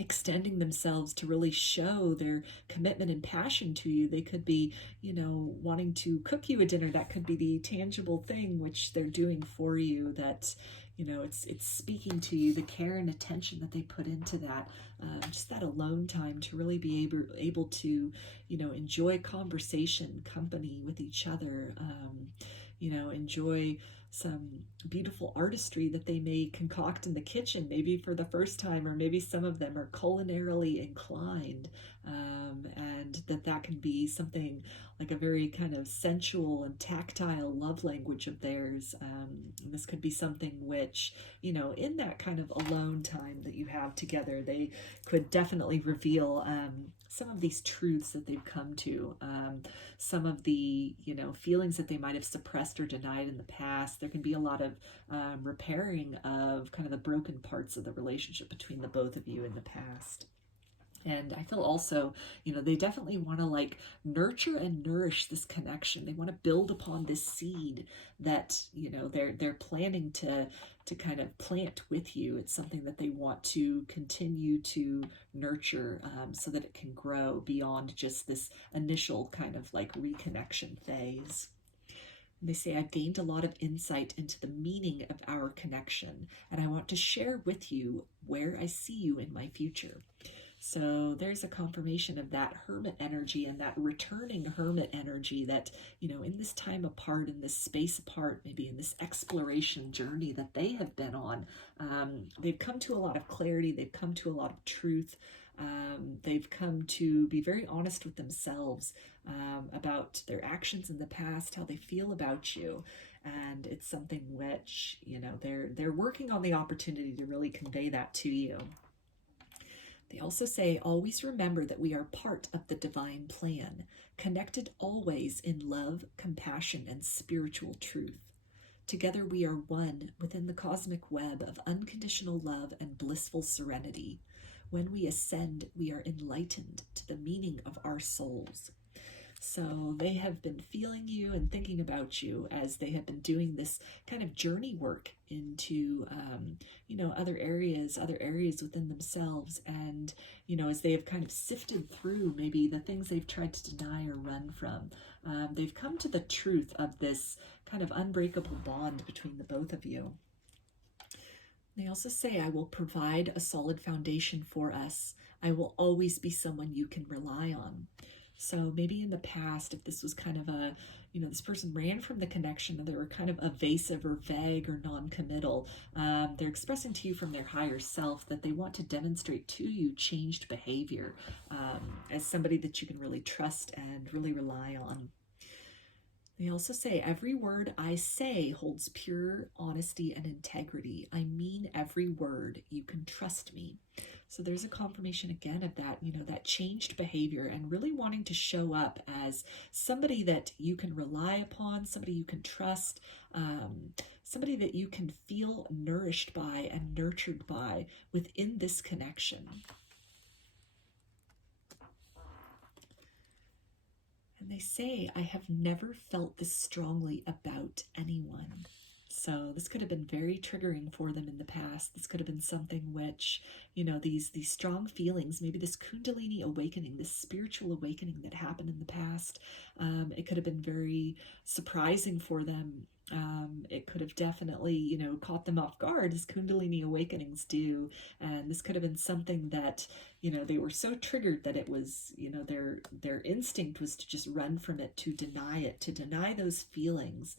extending themselves to really show their commitment and passion to you. They could be, wanting to cook you a dinner. That could be the tangible thing which they're doing for you, that, it's speaking to you, the care and attention that they put into that, just that alone time to really be able to, enjoy conversation, company with each other, enjoy some beautiful artistry that they may concoct in the kitchen, maybe for the first time, or maybe some of them are culinarily inclined, and that can be something like a very kind of sensual and tactile love language of theirs. This could be something which, in that kind of alone time that you have together, they could definitely reveal some of these truths that they've come to, some of the, feelings that they might have suppressed or denied in the past. There can be a lot of repairing of kind of the broken parts of the relationship between the both of you in the past. And I feel also, they definitely want to nurture and nourish this connection. They want to build upon this seed that, they're planning to kind of plant with you. It's something that they want to continue to nurture, so that it can grow beyond just this initial kind of reconnection phase. They say, I've gained a lot of insight into the meaning of our connection, and I want to share with you where I see you in my future. So there's a confirmation of that hermit energy and that returning hermit energy that, in this time apart, in this space apart, maybe in this exploration journey that they have been on, they've come to a lot of clarity. They've come to a lot of truth. They've come to be very honest with themselves about their actions in the past, how they feel about you. And it's something which, they're working on the opportunity to really convey that to you. They also say, always remember that we are part of the divine plan, connected always in love, compassion, and spiritual truth. Together we are one within the cosmic web of unconditional love and blissful serenity. When we ascend, we are enlightened to the meaning of our souls. So they have been feeling you and thinking about you as they have been doing this kind of journey work into, other areas within themselves. And, as they have kind of sifted through maybe the things they've tried to deny or run from, they've come to the truth of this kind of unbreakable bond between the both of you. They also say, I will provide a solid foundation for us. I will always be someone you can rely on. So maybe in the past, if this was kind of a, this person ran from the connection, or they were kind of evasive or vague or non-committal, they're expressing to you from their higher self that they want to demonstrate to you changed behavior, as somebody that you can really trust and really rely on. They also say, every word I say holds pure honesty and integrity. I mean every word. You can trust me. So there's a confirmation again of that, that changed behavior and really wanting to show up as somebody that you can rely upon, somebody you can trust, somebody that you can feel nourished by and nurtured by within this connection. And they say, I have never felt this strongly about anyone. So this could have been very triggering for them in the past. This could have been something which, these strong feelings, maybe this kundalini awakening, this spiritual awakening that happened in the past. It could have been very surprising for them. It could have definitely, caught them off guard, as kundalini awakenings do. And this could have been something that, they were so triggered that it was, their instinct was to just run from it, to deny those feelings.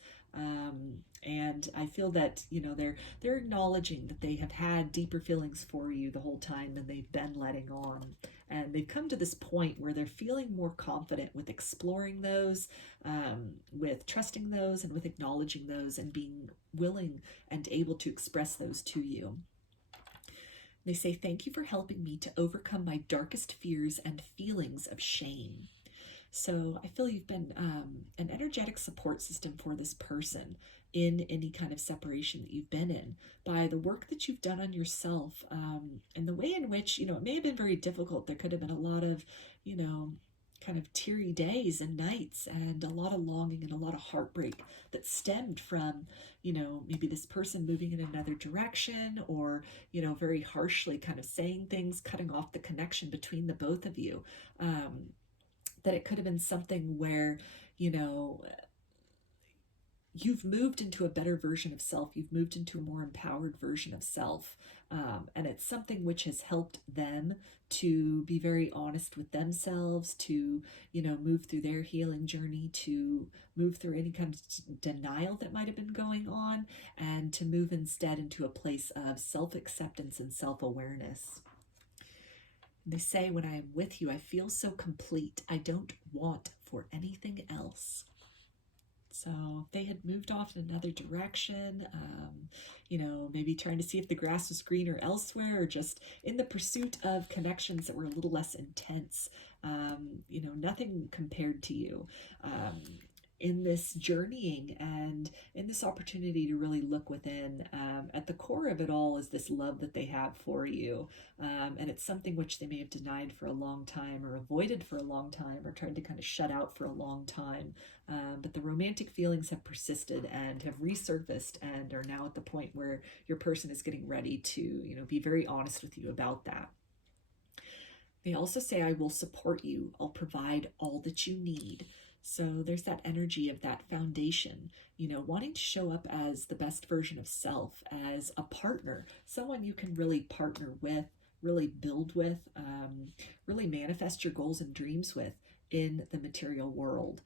And I feel that, they're acknowledging that they have had deeper feelings for you the whole time than they've been letting on. And they've come to this point where they're feeling more confident with exploring those, with trusting those, and with acknowledging those, and being willing and able to express those to you. They say, thank you for helping me to overcome my darkest fears and feelings of shame. So I feel you've been an energetic support system for this person in any kind of separation that you've been in by the work that you've done on yourself, and the way in which, it may have been very difficult. There could have been a lot of, kind of teary days and nights and a lot of longing and a lot of heartbreak that stemmed from, maybe this person moving in another direction, or, very harshly kind of saying things, cutting off the connection between the both of you. That it could have been something where, you've moved into a better version of self. You've moved into a more empowered version of self. And it's something which has helped them to be very honest with themselves, to, move through their healing journey, to move through any kind of denial that might have been going on, and to move instead into a place of self-acceptance and self-awareness. They say, when I'm with you, I feel so complete. I don't want for anything else. So they had moved off in another direction, maybe trying to see if the grass was greener elsewhere, or just in the pursuit of connections that were a little less intense, nothing compared to you. In this journeying and in this opportunity to really look within, at the core of it all is this love that they have for you. And it's something which they may have denied for a long time, or avoided for a long time, or tried to kind of shut out for a long time. But the romantic feelings have persisted and have resurfaced, and are now at the point where your person is getting ready to, be very honest with you about that. They also say, I will support you. I'll provide all that you need. So there's that energy of that foundation, wanting to show up as the best version of self, as a partner, someone you can really partner with, really build with, really manifest your goals and dreams with in the material world.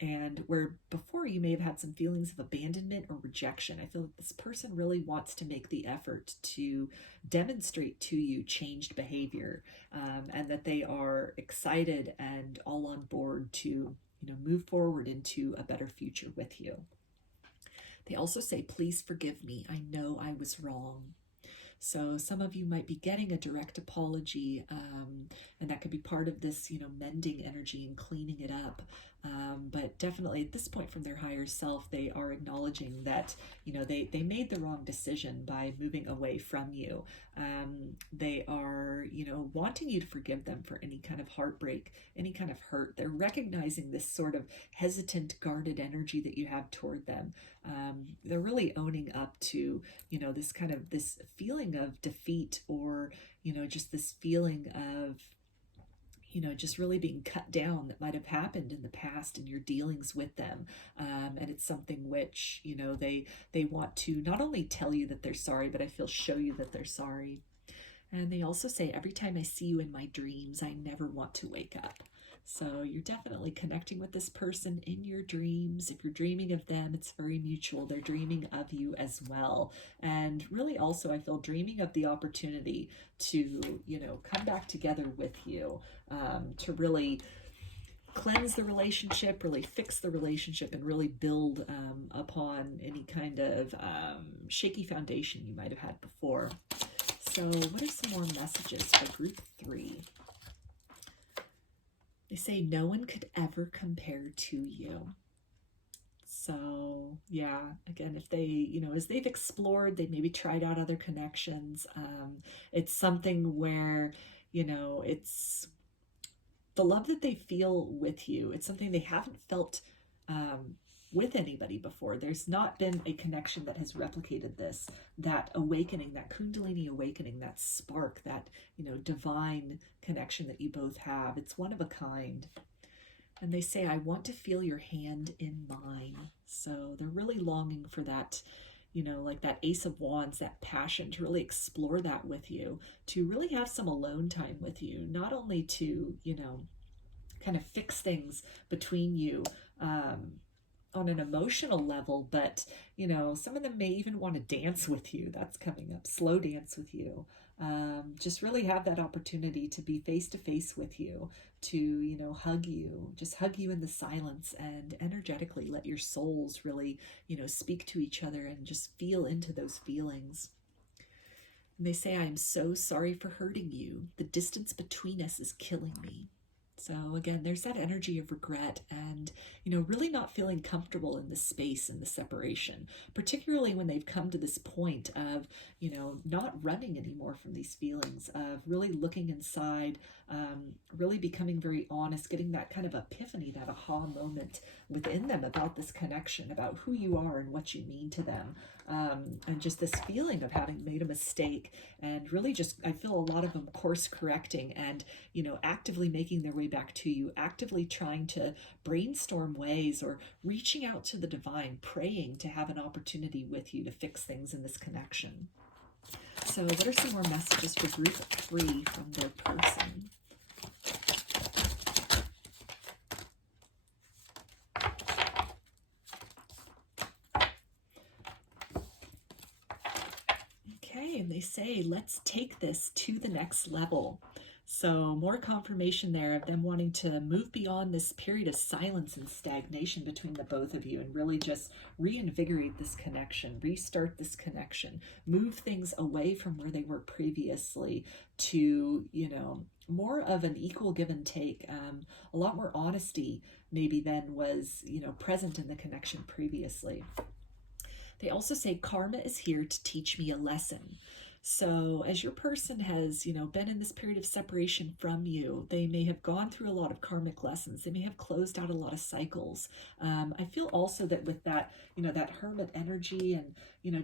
And where before you may have had some feelings of abandonment or rejection, I feel that this person really wants to make the effort to demonstrate to you changed behavior, and that they are excited and all on board to, move forward into a better future with you. They also say, please forgive me. I know I was wrong. So some of you might be getting a direct apology, and that could be part of this, mending energy and cleaning it up. But definitely at this point from their higher self, they are acknowledging that, they made the wrong decision by moving away from you. They are, wanting you to forgive them for any kind of heartbreak, any kind of hurt. They're recognizing this sort of hesitant, guarded energy that you have toward them. They're really owning up to, this feeling of defeat, or, just this feeling of, just really being cut down that might have happened in the past in your dealings with them. And it's something which, they want to not only tell you that they're sorry, but I feel show you that they're sorry. And they also say, every time I see you in my dreams, I never want to wake up. So you're definitely connecting with this person in your dreams. If you're dreaming of them, it's very mutual. They're dreaming of you as well. And really also, I feel dreaming of the opportunity to, come back together with you, to really cleanse the relationship, really fix the relationship, and really build upon any kind of shaky foundation you might have had before. So what are some more messages for group 3? They say, no one could ever compare to you. So yeah, again, if they, as they've explored, they maybe tried out other connections. It's something where, it's the love that they feel with you. It's something they haven't felt with anybody before. There's not been a connection that has replicated this, that awakening, that kundalini awakening, that spark, that, divine connection that you both have. It's one of a kind. And they say, I want to feel your hand in mine. So they're really longing for that, like that Ace of Wands, that passion, to really explore that with you, to really have some alone time with you, not only to, kind of fix things between you, on an emotional level, but, some of them may even want to dance with you. That's coming up. Slow dance with you. Just really have that opportunity to be face to face with you, to, hug you, just hug you in the silence, and energetically let your souls really, speak to each other and just feel into those feelings. And they say, I'm so sorry for hurting you. The distance between us is killing me. So again, there's that energy of regret and, really not feeling comfortable in the space and the separation, particularly when they've come to this point of, not running anymore from these feelings, of really looking inside, really becoming very honest, getting that kind of epiphany, that aha moment within them about this connection, about who you are and what you mean to them. And just this feeling of having made a mistake, and really just, I feel a lot of them course correcting and, actively making their way back to you, actively trying to brainstorm ways or reaching out to the divine, praying to have an opportunity with you to fix things in this connection. So what are some more messages for group 3 from their person? Okay, and they say, let's take this to the next level. So more confirmation there of them wanting to move beyond this period of silence and stagnation between the both of you and really just reinvigorate this connection, restart this connection, move things away from where they were previously to, more of an equal give and take, a lot more honesty maybe than was, present in the connection previously. They also say karma is here to teach me a lesson. So as your person has, been in this period of separation from you, they may have gone through a lot of karmic lessons. They may have closed out a lot of cycles. I feel also that with that, that hermit energy and,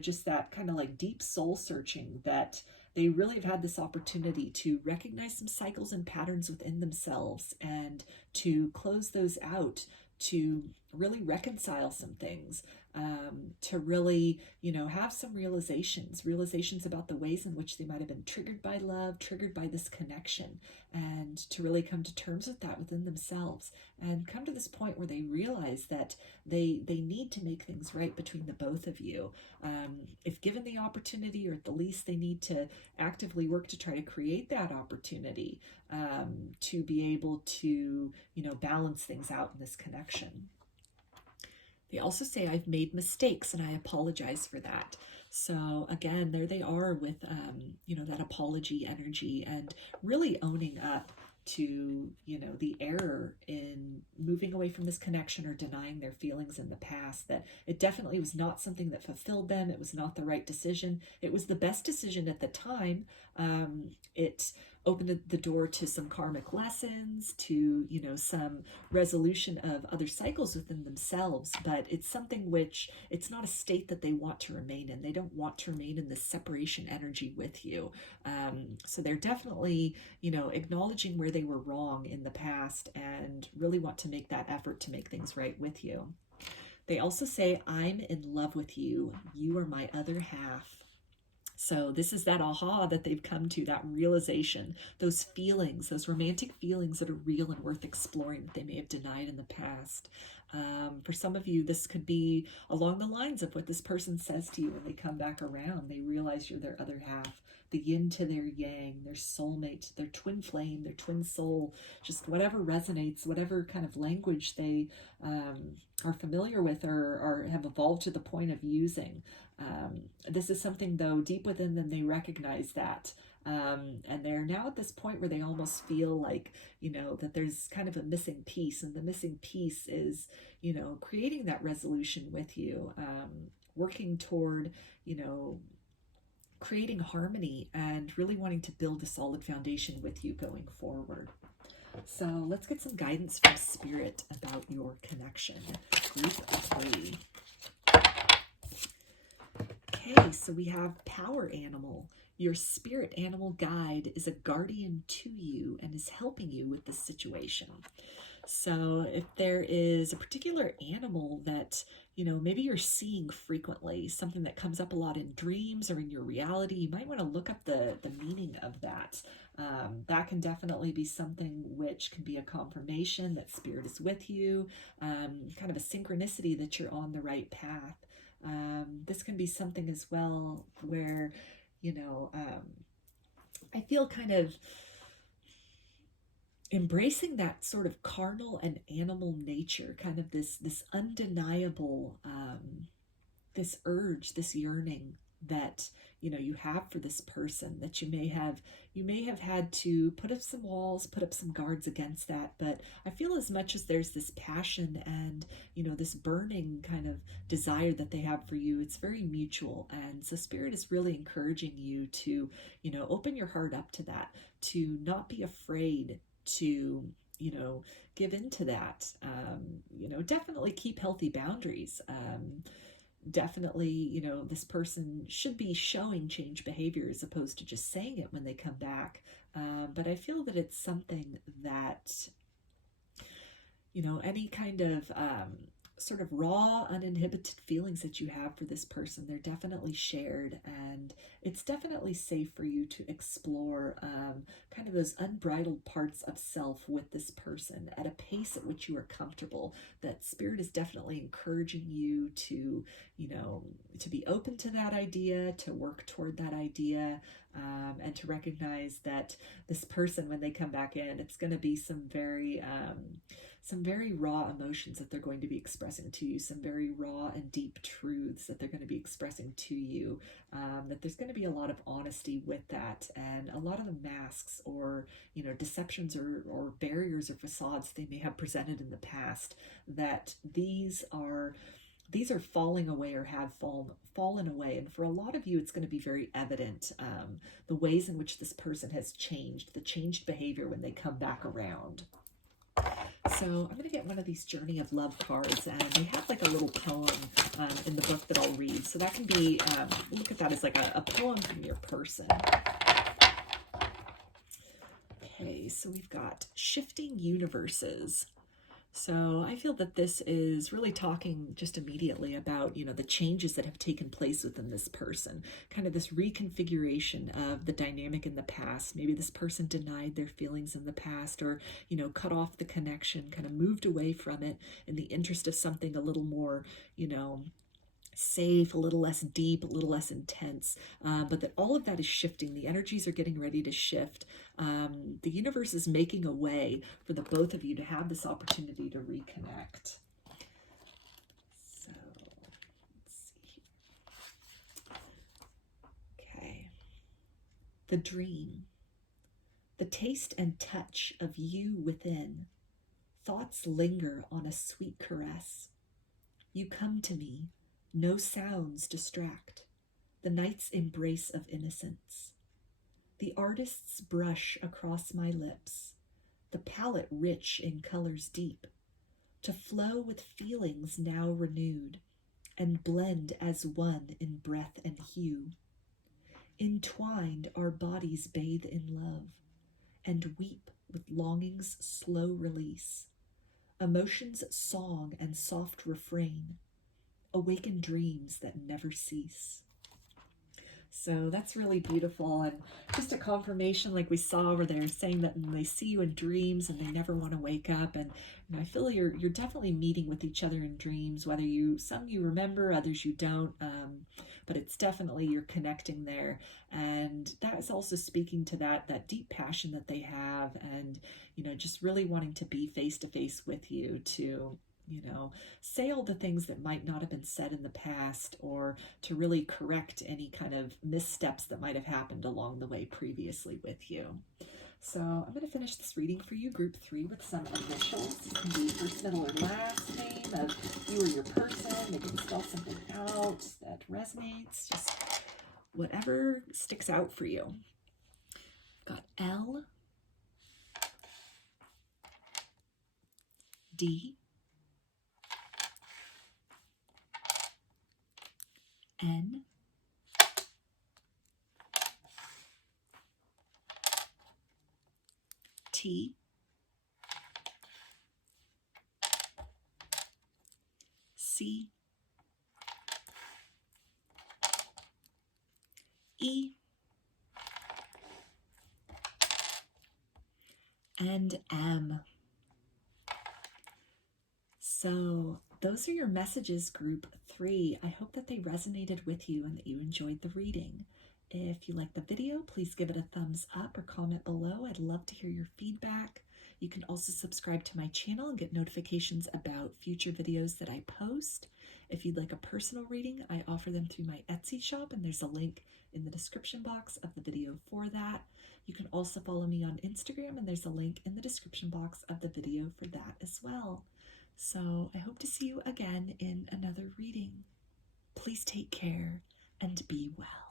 just that kind of like deep soul searching, that they really have had this opportunity to recognize some cycles and patterns within themselves and to close those out, to really reconcile some things, to really, have some realizations about the ways in which they might have been triggered by love, triggered by this connection, and to really come to terms with that within themselves and come to this point where they realize that they need to make things right between the both of you. If given the opportunity, or at the least they need to actively work to try to create that opportunity, to be able to, balance things out in this connection. They also say, I've made mistakes and I apologize for that. So again, there they are with, that apology energy and really owning up to, the error in moving away from this connection or denying their feelings in the past, that it definitely was not something that fulfilled them. It was not the right decision. It was the best decision at the time. It opened the door to some karmic lessons, to, some resolution of other cycles within themselves, but it's something which it's not a state that they want to remain in. They don't want to remain in this separation energy with you. So they're definitely, acknowledging where they were wrong in the past and really want to make that effort to make things right with you. They also say, I'm in love with you. You are my other half. So this is that aha that they've come to, that realization, those feelings, those romantic feelings that are real and worth exploring that they may have denied in the past. For some of you, this could be along the lines of what this person says to you when they come back around. They realize you're their other half, the yin to their yang, their soulmate, their twin flame, their twin soul, just whatever resonates, whatever kind of language they are familiar with or have evolved to the point of using. This is something, though, deep within them, they recognize that. And they're now at this point where they almost feel like, that there's kind of a missing piece. And the missing piece is, creating that resolution with you, working toward, creating harmony and really wanting to build a solid foundation with you going forward. So let's get some guidance from Spirit about your connection. Group 3. Okay, so we have Power Animal. Your spirit animal guide is a guardian to you and is helping you with this situation. So if there is a particular animal that, maybe you're seeing frequently, something that comes up a lot in dreams or in your reality, you might want to look up the meaning of that. That can definitely be something which can be a confirmation that Spirit is with you, kind of a synchronicity that you're on the right path. This can be something as well where, I feel kind of embracing that sort of carnal and animal nature, kind of this undeniable, this urge, this yearning that, you know, you have for this person, that you may have had to put up some walls, put up some guards against that. But I feel as much as there's this passion and, you know, this burning kind of desire that they have for you, it's very mutual. And so Spirit is really encouraging you to, you know, open your heart up to that, to not be afraid to, you know, give into that. You know, definitely keep healthy boundaries. Definitely, you know, this person should be showing change behavior as opposed to just saying it when they come back. But I feel that it's something that, you know, any kind of sort of raw, uninhibited feelings that you have for this person, they're definitely shared, and it's definitely safe for you to explore kind of those unbridled parts of self with this person at a pace at which you are comfortable. That Spirit is definitely encouraging you to, you know, to be open to that idea, to work toward that idea, and to recognize that this person, when they come back in, it's going to be some very raw emotions that they're going to be expressing to you, some very raw and deep truths that they're going to be expressing to you, that there's going to be a lot of honesty with that, and a lot of the masks or, you know, deceptions or barriers or facades they may have presented in the past, that these are falling away or have fallen away. And for a lot of you, it's going to be very evident, the ways in which this person has changed, the changed behavior when they come back around. So I'm going to get one of these Journey of Love cards, and they have like a little poem in the book that I'll read. So that can be, look at that as like a poem from your person. Okay, so we've got Shifting Universes. So I feel that this is really talking just immediately about, you know, the changes that have taken place within this person, kind of this reconfiguration of the dynamic in the past. Maybe this person denied their feelings in the past, or, you know, cut off the connection, kind of moved away from it in the interest of something a little more, you know, safe, a little less deep, a little less intense, but that all of that is shifting. The energies are getting ready to shift. The universe is making a way for the both of you to have this opportunity to reconnect. So let's see. Okay. The dream. The taste and touch of you within. Thoughts linger on a sweet caress. You come to me. No sounds distract, the night's embrace of innocence. The artist's brush across my lips, the palette rich in colors deep, to flow with feelings now renewed, and blend as one in breath and hue. Entwined our bodies bathe in love, and weep with longing's slow release, emotion's song and soft refrain, awaken dreams that never cease. So that's really beautiful, and just a confirmation like we saw where they're saying that when they see you in dreams and they never want to wake up. And I feel you're definitely meeting with each other in dreams, whether some you remember, others you don't, but it's definitely you're connecting there. And that is also speaking to that deep passion that they have, and, you know, just really wanting to be face to face with you to, you know, say all the things that might not have been said in the past, or to really correct any kind of missteps that might have happened along the way previously with you. So I'm going to finish this reading for you, group 3, with some initials. It can be first, middle, or last name of you or your person. They can spell something out that resonates, just whatever sticks out for you. Got L, D, N, T, C, E, and M. So those are your messages, group 3. I hope that they resonated with you and that you enjoyed the reading. If you like the video, please give it a thumbs up or comment below. I'd love to hear your feedback. You can also subscribe to my channel and get notifications about future videos that I post. If you'd like a personal reading, I offer them through my Etsy shop, and there's a link in the description box of the video for that. You can also follow me on Instagram, and there's a link in the description box of the video for that as well. So I hope to see you again in another reading. Please take care and be well.